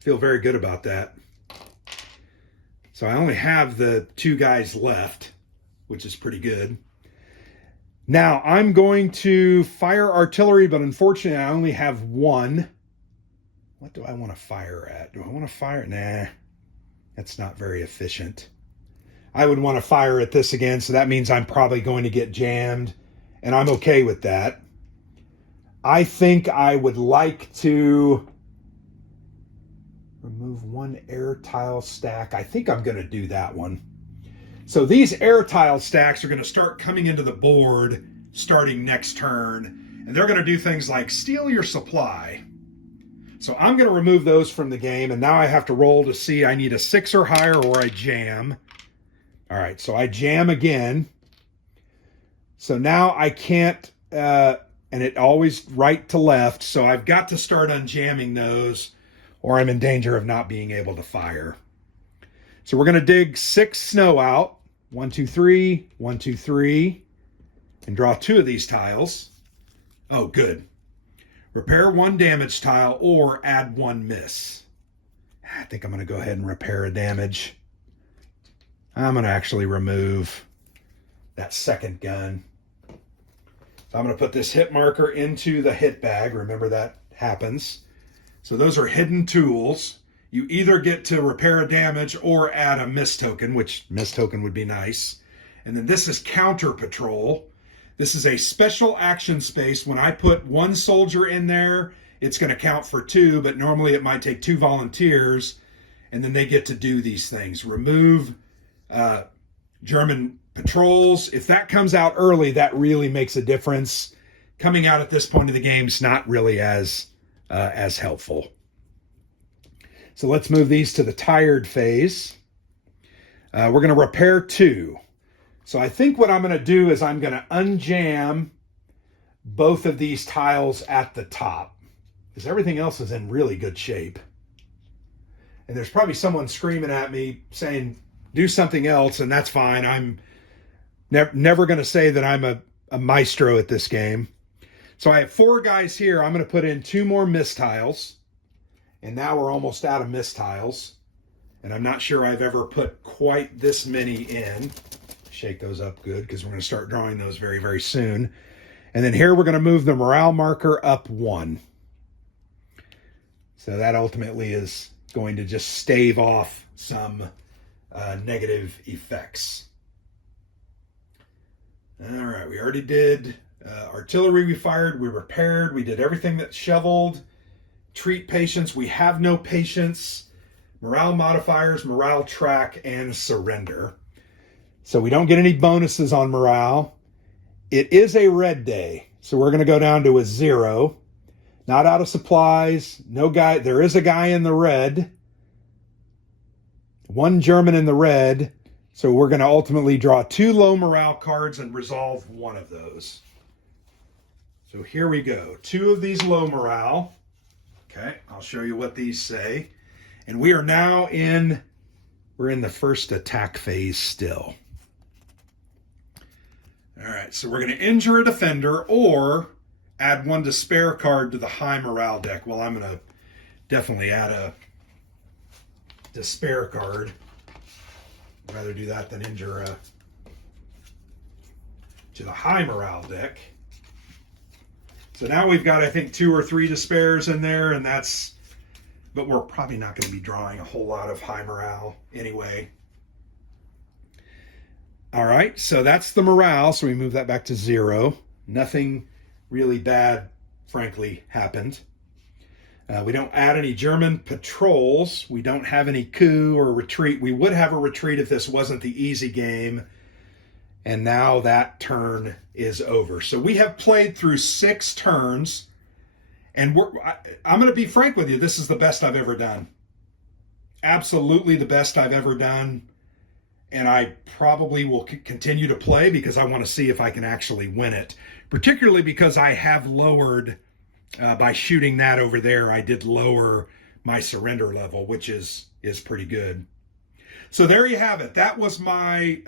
Feel very good about that. So I only have the 2 guys left, which is pretty good. Now I'm going to fire artillery, but unfortunately I only have 1. What do I want to fire at? Do I want to fire? Nah, that's not very efficient. I would want to fire at this again, so that means I'm probably going to get jammed, and I'm okay with that. I think I would like to remove 1 air tile stack. I think I'm going to do that one. So these air tile stacks are going to start coming into the board starting next turn, and they're going to do things like steal your supply. So I'm going to remove those from the game, and now I have to roll to see I need a 6 or higher or I jam. All right, so I jam again. So now I can't, and it always right to left, so I've got to start unjamming those or I'm in danger of not being able to fire. So we're going to dig 6 snow out. 1, 2, 3, 1, 2, 3, and draw 2 of these tiles. Oh, good. Repair 1 damage tile or add 1 miss. I think I'm going to go ahead and repair a damage. I'm going to actually remove that second gun. So I'm going to put this hit marker into the hit bag. Remember that happens. So those are hidden tools. You either get to repair a damage or add a miss token, which miss token would be nice. And then this is counter patrol. This is a special action space. When I put 1 soldier in there, it's going to count for 2, but normally it might take 2 volunteers, and then they get to do these things. Remove German patrols. If that comes out early, that really makes a difference. Coming out at this point of the game is not really as helpful. So let's move these to the tired phase. We're going to repair 2. So I think what I'm going to do is I'm going to unjam both of these tiles at the top because everything else is in really good shape. And there's probably someone screaming at me saying, do something else, and that's fine. I'm never going to say that I'm a maestro at this game. So I have 4 guys here. I'm going to put in 2 more miss tiles. And now we're almost out of miss tiles. And I'm not sure I've ever put quite this many in. Shake those up good because we're going to start drawing those very, very soon. And then here we're going to move the morale marker up 1. So that ultimately is going to just stave off some negative effects. All right, we already did artillery. We fired, we repaired, we did everything that's shoveled. Treat patience, we have no patience. Morale modifiers, morale track, and surrender. So we don't get any bonuses on morale. It is a red day, so we're going to go down to a 0. Not out of supplies. No guy. There is a guy in the red. 1 German in the red. So we're going to ultimately draw 2 low morale cards and resolve 1 of those. So here we go. 2 of these low morale. Okay, I'll show you what these say. And we are now we're in the first attack phase still. All right, so we're going to injure a defender or add 1 despair card to the high morale deck. Well, I'm going to definitely add a despair card. I'd rather do that than injure to the high morale deck. So now we've got, I think, 2 or 3 despairs in there, and but we're probably not going to be drawing a whole lot of high morale anyway. All right, so that's the morale. So we move that back to 0. Nothing really bad, frankly, happened. We don't add any German patrols. We don't have any coup or retreat. We would have a retreat if this wasn't the easy game. And now that turn is over. So we have played through 6 turns. And I'm going to be frank with you. This is the best I've ever done. Absolutely the best I've ever done. And I probably will continue to play because I want to see if I can actually win it. Particularly because I have lowered, by shooting that over there, I did lower my surrender level, which is pretty good. So there you have it. That was my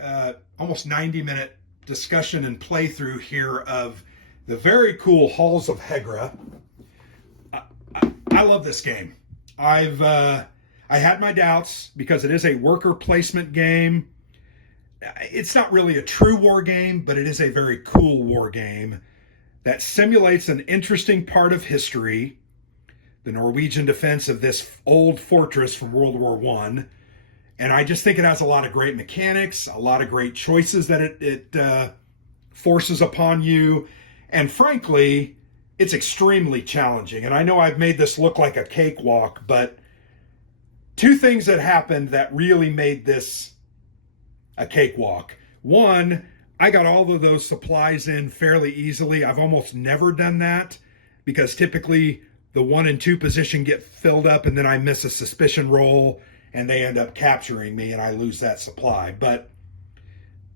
almost 90-minute discussion and playthrough here of the very cool Halls of Hegra. I love this game. I had my doubts because it is a worker placement game. It's not really a true war game, but it is a very cool war game that simulates an interesting part of history, the Norwegian defense of this old fortress from World War I. And I just think it has a lot of great mechanics, a lot of great choices that it forces upon you. And frankly, it's extremely challenging. And I know I've made this look like a cakewalk, but 2 things that happened that really made this a cakewalk. 1, I got all of those supplies in fairly easily. I've almost never done that because typically the 1 and 2 position get filled up and then I miss a suspicion roll and they end up capturing me and I lose that supply. But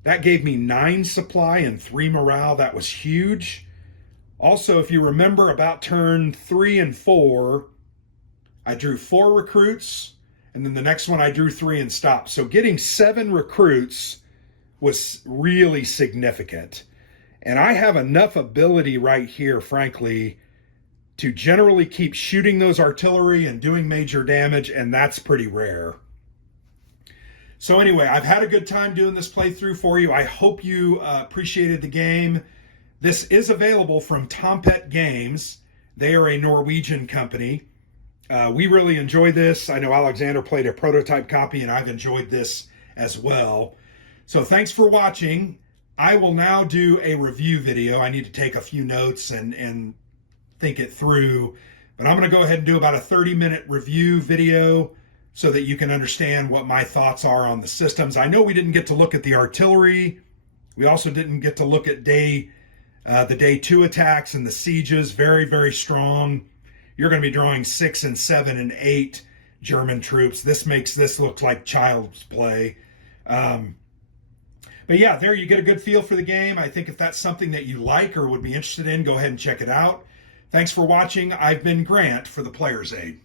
that gave me 9 supply and 3 morale. That was huge. Also, if you remember, about turn 3 and 4, I drew 4 recruits, and then the next one I drew 3 and stopped. So getting 7 recruits was really significant. And I have enough ability right here, frankly, to generally keep shooting those artillery and doing major damage, and that's pretty rare. So anyway, I've had a good time doing this playthrough for you. I hope you appreciated the game. This is available from Tompet Games. They are a Norwegian company. We really enjoy this. I know Alexander played a prototype copy, and I've enjoyed this as well. So thanks for watching. I will now do a review video. I need to take a few notes and think it through. But I'm going to go ahead and do about a 30-minute review video so that you can understand what my thoughts are on the systems. I know we didn't get to look at the artillery. We also didn't get to look at the day 2 attacks and the sieges. Very, very strong. You're going to be drawing 6 and 7 and 8 German troops. This makes this look like child's play. But yeah, there you get a good feel for the game. I think if that's something that you like or would be interested in, go ahead and check it out. Thanks for watching. I've been Grant for the Player's Aid.